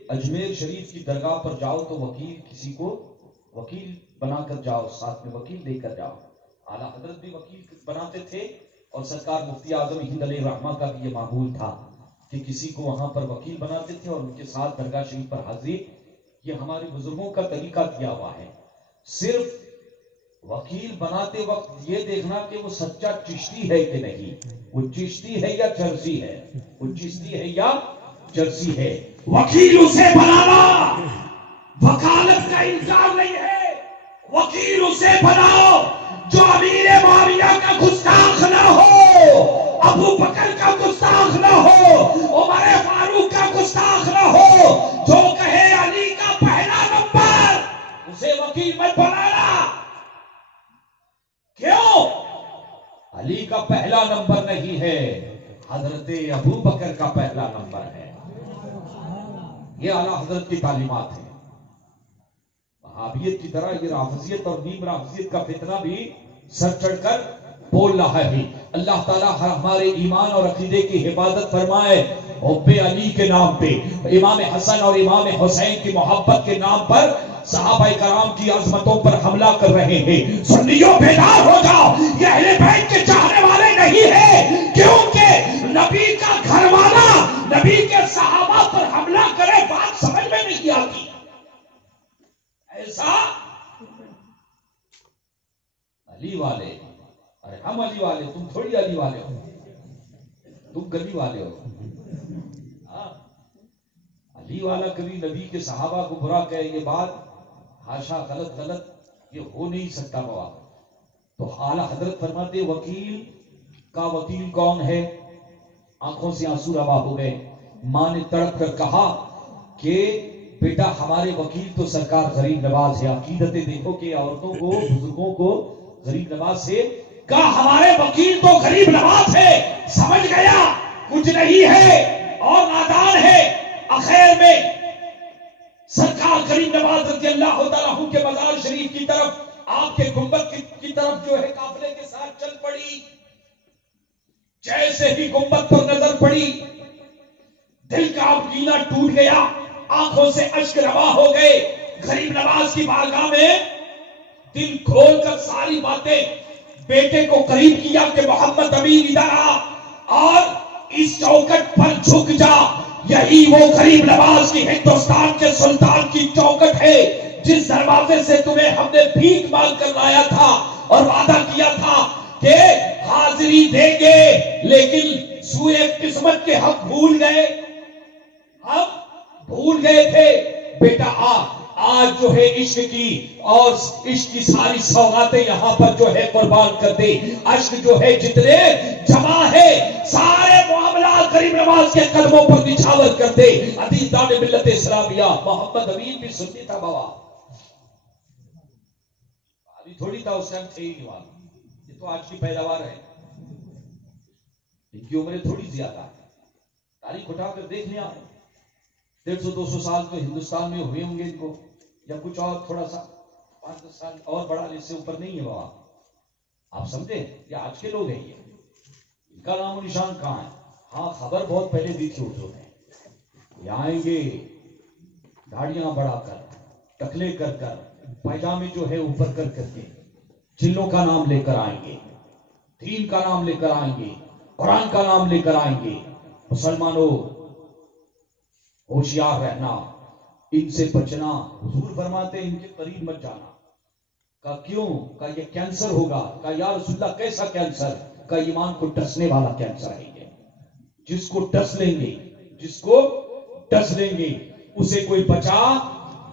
اجمیر شریف کی درگاہ پر جاؤ تو وکیل، کسی کو وکیل بنا کر جاؤ، ساتھ میں وکیل لے کر جاؤ۔ اعلیٰ حضرت بھی وکیل بناتے تھے اور سرکار مفتی اعظم ہند علیہ الرحمہ کا بھی یہ معمول تھا کہ کسی کو وہاں پر وکیل بناتے تھے اور ان کے ساتھ درگاہ شریف پر حاضری۔ یہ ہمارے بزرگوں کا طریقہ کیا ہوا ہے۔ صرف وکیل بناتے وقت یہ دیکھنا کہ وہ سچا چشتی ہے کہ نہیں، وہ چشتی ہے یا چرسی ہے، وہ چشتی ہے یا چرسی ہے۔ وکیل اسے بنانا، وکالت کا انکار نہیں ہے، وکیل اسے بناؤ جو امیر معاویہ کا گستاخ نہ ہو، ابو بکر کا گستاخ نہ ہو، عمر فاروق کا گستاخ نہ ہو، جو کہے علی کا پہلا نمبر، اسے وکیل مت بنانا۔ کیوں؟ علی کا پہلا نمبر نہیں ہے، حضرت ابو بکر کا پہلا نمبر ہے۔ یہ اعلیٰ حضرت کی تعلیمات ہیں۔ وہابیت کی طرح یہ رافضیت اور نیم رافضیت کا فتنہ بھی سر چڑھ کر بول رہا ہے۔ اللہ تعالیٰ ہمارے ایمان اور عقیدے کی حفاظت فرمائے۔ حب علی کے نام پہ، امام حسن اور امام حسین کی محبت کے نام پر صحابہ کرام کی عظمتوں پر حملہ کر رہے ہیں۔ سنیوں بیدار ہو جاؤ، یہ اہل بیت کے چاہنے والے نہیں ہیں، کیونکہ نبی کا گھر والا نبی کے صحابہ پر حملہ کرے، بات سمجھ میں نہیں آتی۔ ایسا علی والے، ارے ہم علی والے، تم تھوڑی علی والے ہو، تم گلی والے ہو۔ علی والا کبھی نبی کے صحابہ کو برا کہے، یہ بات حاشا غلط یہ ہو نہیں سکتا بابا۔ تو اعلیٰ حضرت فرماتے وکیل کا وکیل کون ہے؟ آنکھوں سے آنسو روا ہو گئے۔ ماں نے تڑپ کر کہا کہ بیٹا ہمارے وکیل تو سرکار غریب نواز ہے۔ عقیدتیں دیکھو کہ عورتوں کو، بزرگوں کو غریب نواز سے کہا ہمارے وکیل تو غریب نواز ہے۔ سمجھ گیا کچھ نہیں ہے اور نادان ہے۔ آخر میں سرکار غریب نواز رضی اللہ تعالیٰ عنہ کے مزار شریف کی طرف آپ کے گنبد کی طرف جو ہے قافلے کے ساتھ چل پڑی. جیسے ہی گنبد پر نظر پڑی دل کا اب کینہ ٹوٹ گیا, آنکھوں سے اشک روا ہو گئے. غریب نواز کی بارگاہ میں دل کھول کر ساری باتیں بیٹے کو قریب کیا کہ محمد امین ادھر آ اور اس چوکٹ پر جھک جا. یہی وہ غریب نواز کی ہندوستان کے سلطان کی چوکٹ ہے جس دروازے سے تمہیں ہم نے بھیک مانگ کر لایا تھا اور وعدہ کیا تھا کہ حاضری دیں گے, لیکن سوئے قسمت کے ہم بھول گئے تھے. بیٹا آج جو ہے عشق کی اور عشق کی ساری سوغاتیں یہاں پر جو ہے قربان کر دے. عشق جو ہے جتنے جمع ہے سارے معاملات غریب نواز کے قدموں پر نچھاور کر دے. عزیز دان ملت اسلامیہ, محمد امین بھی سنی تھا بابا, ابھی تھوڑی تھا اس ٹائم تھے ہی نہیں والا. یہ تو آج کی پیداوار ہے, ان کی عمریں تھوڑی زیادہ ہے. تاریخ اٹھا کر دیکھ لیا 150-200 سال تو ہندوستان میں ہوئے ہوں گے ان کو, یا کچھ اور تھوڑا سا 5-10 سال اور بڑا, اس سے اوپر نہیں ہے بابا. آپ سمجھے یہ آج کے لوگ ہیں, ان کا نام و نشان کہاں ہے. ہاں خبر بہت پہلے دی تھی اردو نے, یہ آئیں گے داڑیاں بڑھا کر, ٹکلے کر کر, پائجامے جو ہے اوپر کر کر کے, چلوں کا نام لے کر آئیں گے, دین کا نام لے کر آئیں گے, قرآن کا نام لے کر آئیں گے. مسلمانوں ہوشیار رہنا, ان سے بچنا. حضور فرماتے ان کے قریب مت جانا. کا کیوں؟ کا یہ کینسر ہوگا. کا یا رسول اللہ کیسا کینسر؟ کا ایمان کو ڈسنے والا کینسر ہے یہ. جس کو ڈس لیں گے اسے کوئی بچا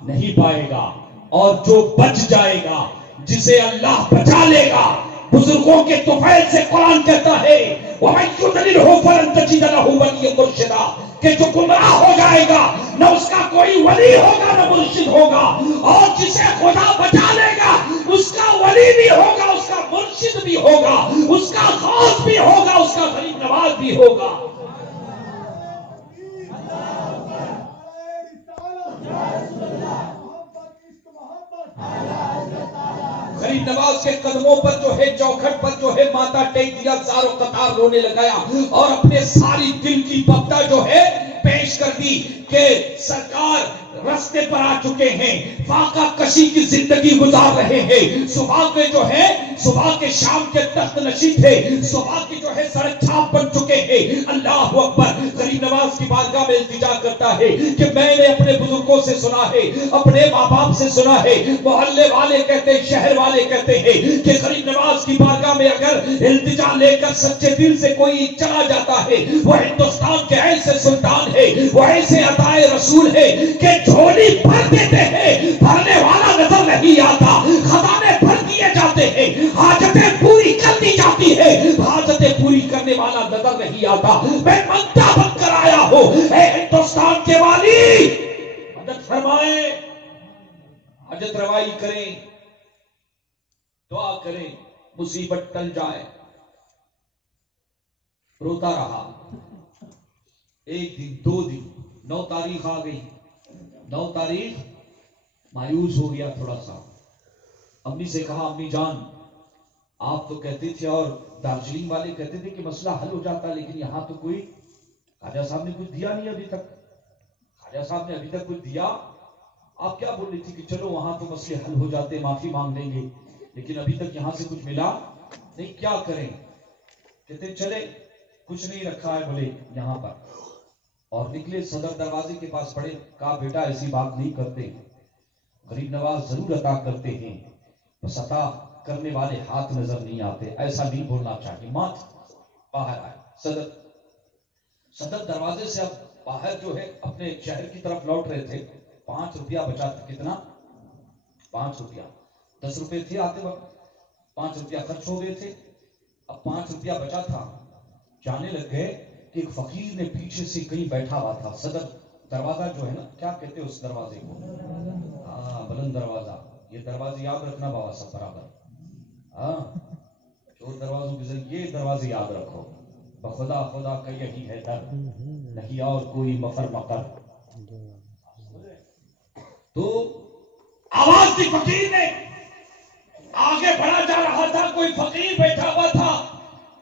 نہیں پائے گا, اور جو بچ جائے گا جسے اللہ بچا لے گا. بزرگوں کے طفیل سے قرآن کہتا ہے وَمَن يُضْلِلْهُ فَلَن تَجِدَ لَهُ وَلِيًّا مُرْشِدًا, کہ جو گمراہ ہو جائے گا نہ اس کا کوئی ولی ہوگا نہ مرشد ہوگا, اور جسے خدا بچا لے گا اس کا ولی بھی ہوگا, اس کا مرشد بھی ہوگا, اس کا غوث بھی ہوگا, اس کا غریب نواز بھی ہوگا. غریب نواز کے قدموں پر جو ہے چوکھٹ پر جو ہے ماتھا ٹیک دیا, زاروں قطار رونے لگایا اور اپنے ساری دل کی بپتا جو ہے پیش کر دی کہ سرکار رستے پر آ چکے ہیں, فاقہ کشی کی زندگی گزار رہے ہیں. صبح کے جو ہے صبح کے شام کے تخت نشین تھے, صبح کی جو ہے سڑک چھاپ بن چکے ہیں. اللہ اکبر. غریب نواز کی بارگاہ میں التجا کرتا ہے کہ میں نے اپنے بزرگوں سے سنا ہے, اپنے ماں باپ سے سنا ہے, محلے والے کہتے ہیں, شہر والے کہتے ہیں کہ غریب نواز کی بارگاہ میں اگر التجا لے کر سچے دل سے کوئی چلا جاتا ہے وہ ہندوستان کے ایسے سلطان ہے, وہ ایسے عطائے رسول ہے کہ جھولی بھر دیتے ہیں, بھرنے والا نظر نہیں آتا, خزانے بھر دیے جاتے ہیں, حاجتیں پوری کر دی جاتی ہے, حاجتیں پوری کرنے والا نظر نہیں آتا. میں منگتا بن کر آیا ہوں, اے ہندوستان کے والی مدد فرمائے, حاجت روائی کریں, دعا کریں, مصیبت ٹل جائے. روتا رہا. ایک دن, 2 دن, 9 تاریخ آ گئی. 9 تاریخ مایوس ہو گیا تھوڑا سا. امی سے کہا امی جان آپ تو کہتے تھے اور دارجلنگ والے کہتے تھے کہ مسئلہ حل ہو جاتا, لیکن یہاں تو کوئی خواجہ صاحب نے کچھ دیا نہیں ابھی تک. خواجہ صاحب نے ابھی تک کچھ دیا. آپ کیا بول رہی تھی کہ چلو وہاں تو مسئلے حل ہو جاتے, معافی مانگ لیں گے, لیکن ابھی تک یہاں سے کچھ ملا نہیں, کیا کریں؟ کہتے چلے کچھ نہیں رکھا ہے بولے یہاں پر, اور نکلے صدر دروازے کے پاس پڑے. کہا بیٹا ایسی بات نہیں کرتے, غریب نواز ضرور عطا کرتے ہیں, بس عطا کرنے والے ہاتھ نظر نہیں آتے, ایسا نہیں بولنا چاہیے. مات باہر آئے. صدر دروازے سے اب باہر جو ہے اپنے شہر کی طرف لوٹ رہے تھے. 5 روپیہ بچا تھا. کتنا؟ 5 روپیہ. 10 روپے تھے آتے وقت, 5 روپیہ خرچ ہو گئے تھے. اب 5 روپیہ بچا تھا. جانے لگ گئے کہ ایک فقیر نے پیچھے سے کہیں بیٹھا ہوا تھا. صدر دروازہ جو ہے نا, کیا کہتے ہیں اس دروازے کو؟ ہاں, بلند دروازہ. یہ دروازے یاد رکھنا بابا سب برابر. ہاں, جو دروازوں کے ذریعے یہ دروازے یاد رکھو. بخدا خدا کا یہی ہے در, نہیں اور کوئی مفر مقر. تو آواز دی فقیر نے, کوئی فقیر بیٹھا ہوا تھا،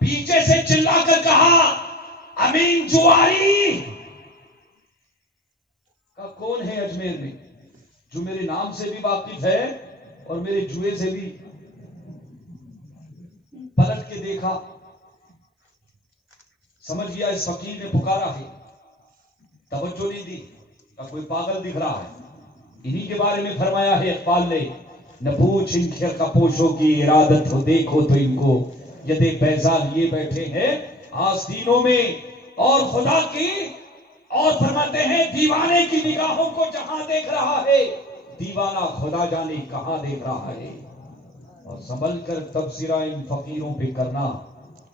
پیچھے سے چلا کر کہا امین جواری کا کون ہے اجمیر میں جو میرے نام سے بھی واقف ہے اور میرے جوئے سے بھی؟ پلٹ کے دیکھا، سمجھ گیا اس فقیر نے پکارا ہے، توجہ نہیں دی، کوئی پاگل دکھ رہا ہے۔ انہی کے بارے میں فرمایا ہے اقبال نے، نہ پوچھ ان خرقہ پوشوں کی ارادت ہو، دیکھو تو ان کو یدے بیضا لیے بیٹھے ہیں آستینوں میں، اور خدا کی، اور فرماتے ہیں دیوانے کی نگاہوں کو جہاں دیکھ رہا ہے، دیوانہ خدا جانے کہاں دیکھ رہا ہے۔ اور سنبھل کر تبصرہ ان فقیروں پہ کرنا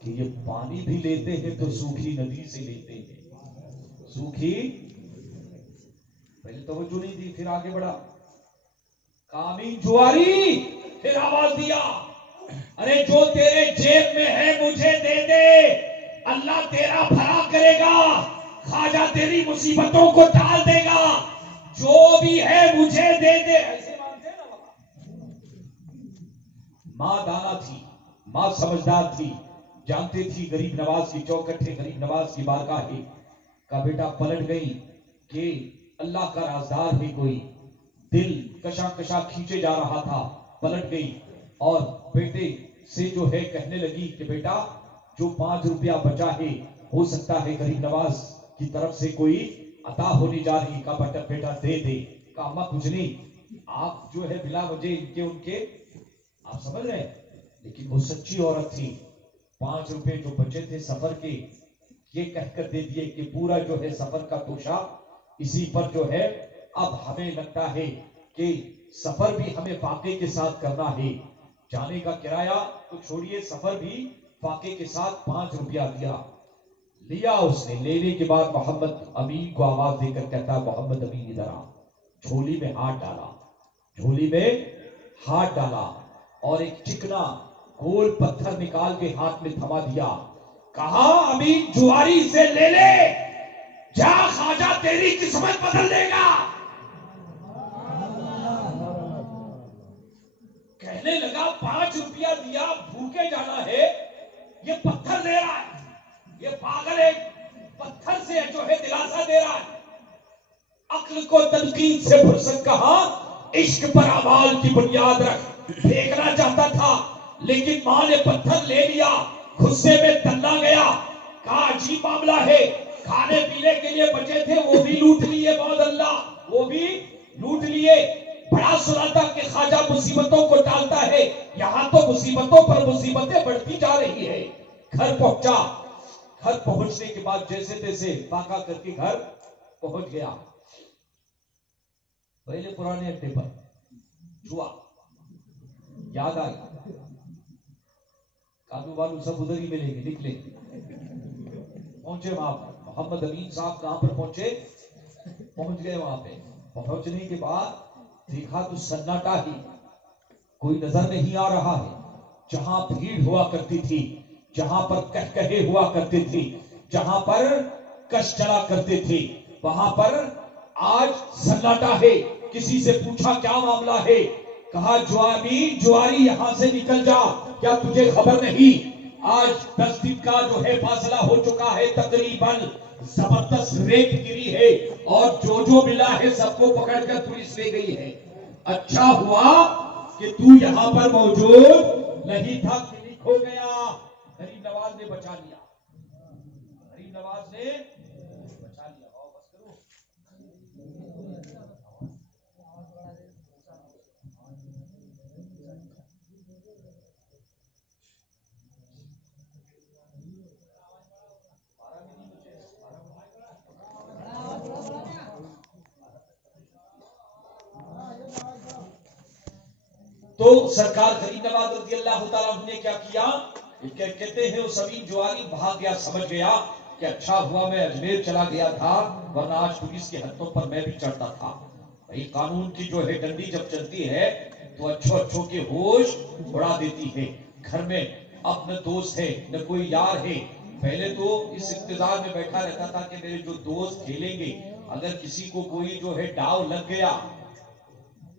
کہ یہ پانی بھی لیتے ہیں تو سوکھی ندی سے لیتے ہیں، سوکھی، پہلے توجہ نہیں دی، پھر آگے بڑھا، کامین جواری، پھر آواز دیا، ارے جو تیرے جیب میں ہے مجھے دے دے، اللہ تیرا بھلا کرے گا، خواجہ تیری مصیبتوں کو ٹال دے گا، جو بھی ہے مجھے دے دے۔ ایسے مانتے نا بابا۔ ماں دانا تھی، ماں سمجھدار تھی، جانتے تھی غریب نواز کی چوکٹے، غریب نواز کی بارگاہ کا بیٹا پلٹ گئی کہ اللہ کا رازدار ہے کوئی، دل کشا کشا کھینچے جا رہا تھا، پلٹ گئی اور بیٹے سے جو ہے کہنے لگی کہ بیٹا جو 5 روپیہ بچا ہے ہو سکتا ہے غریب نواز کی طرف سے کوئی عطا ہونے جا رہی، کا بیٹا دے دے، کا اماں کچھ نہیں، آپ جو ہے بلا وجہ ان کے آپ سمجھ رہے ہیں، لیکن وہ سچی عورت تھی، 5 روپے جو بچے تھے سفر کے یہ کہہ کر دے دیے کہ پورا جو ہے سفر کا توشہ اسی پر جو ہے، اب ہمیں لگتا ہے کہ سفر بھی ہمیں فاقے کے ساتھ کرنا ہے، جانے کا کرایہ تو چھوڑیے، سفر بھی فاقے کے ساتھ 5 روپیہ دیا، لیا اس نے، لینے کے بعد محمد امین کو آواز دے کر کہتا محمد امین ادھر آ، جھولی میں ہاتھ ڈالا، جھولی میں ہاتھ ڈالا اور ایک چکنا گول پتھر نکال کے ہاتھ میں تھما دیا، کہا امین جواری سے لے لے، جا خواجہ تیری قسمت بدل دے گا۔ کہنے لگا 5 روپیہ دیا، بھوکے جانا ہے، یہ پتھر دے رہا ہے، یہ پاگل ایک پتھر سے جو ہے دلاسا دے رہا ہے۔ عقل کو تلقین سے فرصت کہا، عشق پر اعمال کی بنیاد رکھ، پھینکنا چاہتا تھا لیکن ماں نے پتھر لے لیا، غصے میں تنا گیا، کہا عجیب معاملہ ہے، کھانے پینے کے لیے بچے تھے وہ بھی لوٹ لیے، معاذ اللہ وہ بھی لوٹ لیے۔ بڑا سنا تھا کہ خواجہ مصیبتوں کو ٹالتا ہے، یہاں تو مصیبتوں پر مصیبتیں بڑھتی جا رہی ہے۔ گھر پہنچا، گھر پہنچنے کے بعد جیسے تیسے پاکا کر کے گھر پہنچ گیا، پہلے پرانے اڈے پر جوا یاد آئی، کالو والو سب ادھر ہی ملیں گے، لکھ لیں، پہنچے وہاں پر، محمد امین صاحب کہاں پر پہنچے، پہنچ گئے وہاں پہ، پہنچنے کے بعد دیکھا تو سناٹا ہی، کوئی نظر نہیں آ رہا ہے، جہاں بھیڑ ہوا کرتی تھی، جہاں پر کہکہے ہوا کرتے تھے، جہاں پر کش چلا کرتے تھے، وہاں پر آج سناٹا ہے۔ کسی سے پوچھا کیا معاملہ ہے، کہا جواری یہاں سے نکل جا، کیا تجھے خبر نہیں آج 10 دن کا جو ہے فاصلہ ہو چکا ہے، تقریباً زبردست ریت گری ہے اور جو ملا ہے سب کو پکڑ کر پولیس لے گئی ہے، اچھا ہوا کہ تو یہاں پر موجود نہیں تھا، کلک ہو گیا۔ غریب نواز نے بچا لیا، غریب نواز نے بچا لیا۔ بس کرو، تو سرکار غریب نواز رضی اللہ تعالیٰ عنہ نے کیا کیا، کہتے ہیں اس امین جواری بھاگ گیا، سمجھ گیا کہ اچھا ہوا میں اجمیر چلا گیا تھا، ورنہ آج پولیس کے ہتھوں پر میں بھی چڑھتا تھا۔ بھائی قانون کی جو ہے ڈنڈی جب چلتی ہے تو اچھوں کے ہوش اڑا دیتی ہے۔ گھر میں اب نہ دوست ہے نہ کوئی یار ہے، پہلے تو اس انتظار میں بیٹھا رہتا تھا کہ میرے جو دوست کھیلیں گے، اگر کسی کو کوئی جو ہے ڈاؤ لگ گیا،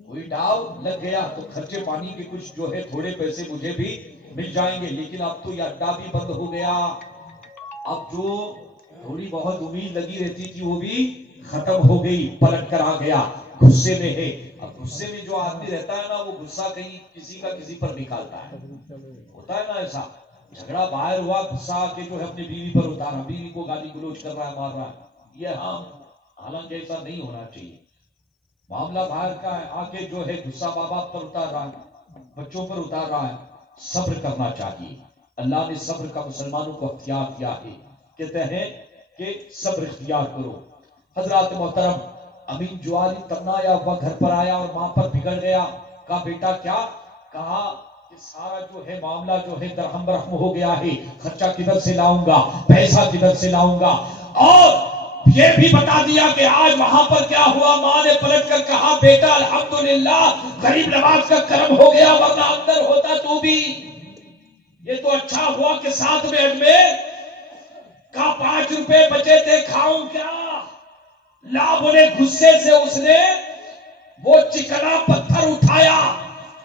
کوئی ڈاؤ لگ گیا تو خرچے پانی کے کچھ جو ہے تھوڑے پیسے مجھے بھی مل جائیں گے، لیکن اب تو یہ اڈا بھی بند ہو گیا. اب جو تھوڑی بہت امید لگی رہتی تھی وہ بھی ختم ہو گئی، پلٹ کر آ گیا، غصے میں ہے. اب غصے میں جو آدمی رہتا ہے نا وہ غصہ کہیں کسی کا کسی پر نکالتا ہے، ہوتا ہے نا ایسا. جھگڑا باہر ہوا، غصہ آ کے جو ہے اپنی بیوی پر اتارا، بیوی کو گالی گلوچ کر رہا ہے، مار رہا ہے. یہ حالانکہ ایسا نہیں ہونا چاہیے. معاملہ باہر کا ہے، آ کے جو ہے غصہ ماں باپ پر اتار رہا ہے، بچوں پر اتار رہا ہے. صبر کرنا چاہیے. اللہ نے صبر کا مسلمانوں کو اختیار کیا ہے. کہتے ہیں کہ صبر اختیار کرو. حضرات محترم، امین جواری تنایا ہوا گھر پر آیا اور ماں پر بگڑ گیا. کہا بیٹا کیا؟ کہا کہ سارا جو ہے معاملہ جو ہے درہم برہم ہو گیا ہے، خرچہ کدھر سے لاؤں گا، پیسہ کدھر سے لاؤں گا. اور یہ بھی بتا دیا کہ آج وہاں پر کیا ہوا. ماں نے پلٹ کر کہا بیٹا الحمدللہ غریب نواز کا کرم ہو گیا، ورنہ اندر ہوتا تو بھی. یہ تو اچھا ہوا کہ 7 منٹ میں کا 5 روپے بچے تھے، کھاؤں کیا؟ لا بولے غصے سے اس نے وہ چکنا پتھر اٹھایا.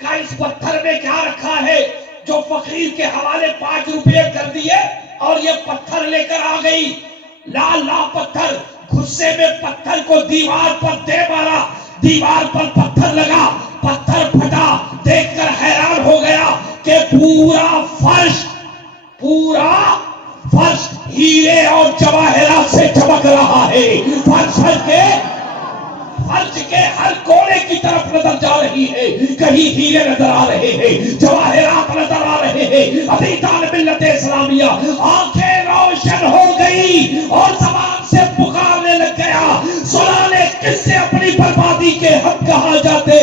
کہ اس پتھر میں کیا رکھا ہے؟ جو فقیر کے حوالے 5 روپے کر دیے اور یہ پتھر لے کر آ گئی. لا پتھر. غصے میں پتھر کو دیوار پر دے مارا، دیوار پر پتھر لگا، پتھر پھٹا. دیکھ کر حیران ہو گیا کہ پورا فرش ہیرے اور جواہرات سے چمک رہا ہے. فرش کے ہر کونے کی طرف نظر جا رہی ہے. کہیں ہیرے نظر آ رہے ہیں، جواہرات نظر آ رہے ہیں. ابھی طالب ملت اسلامیہ آنکھیں روشن ہو گئی اور زبان سے پکارنے لگ گیا، سنانے کس سے اپنی بربادی کے حق کہا جاتے.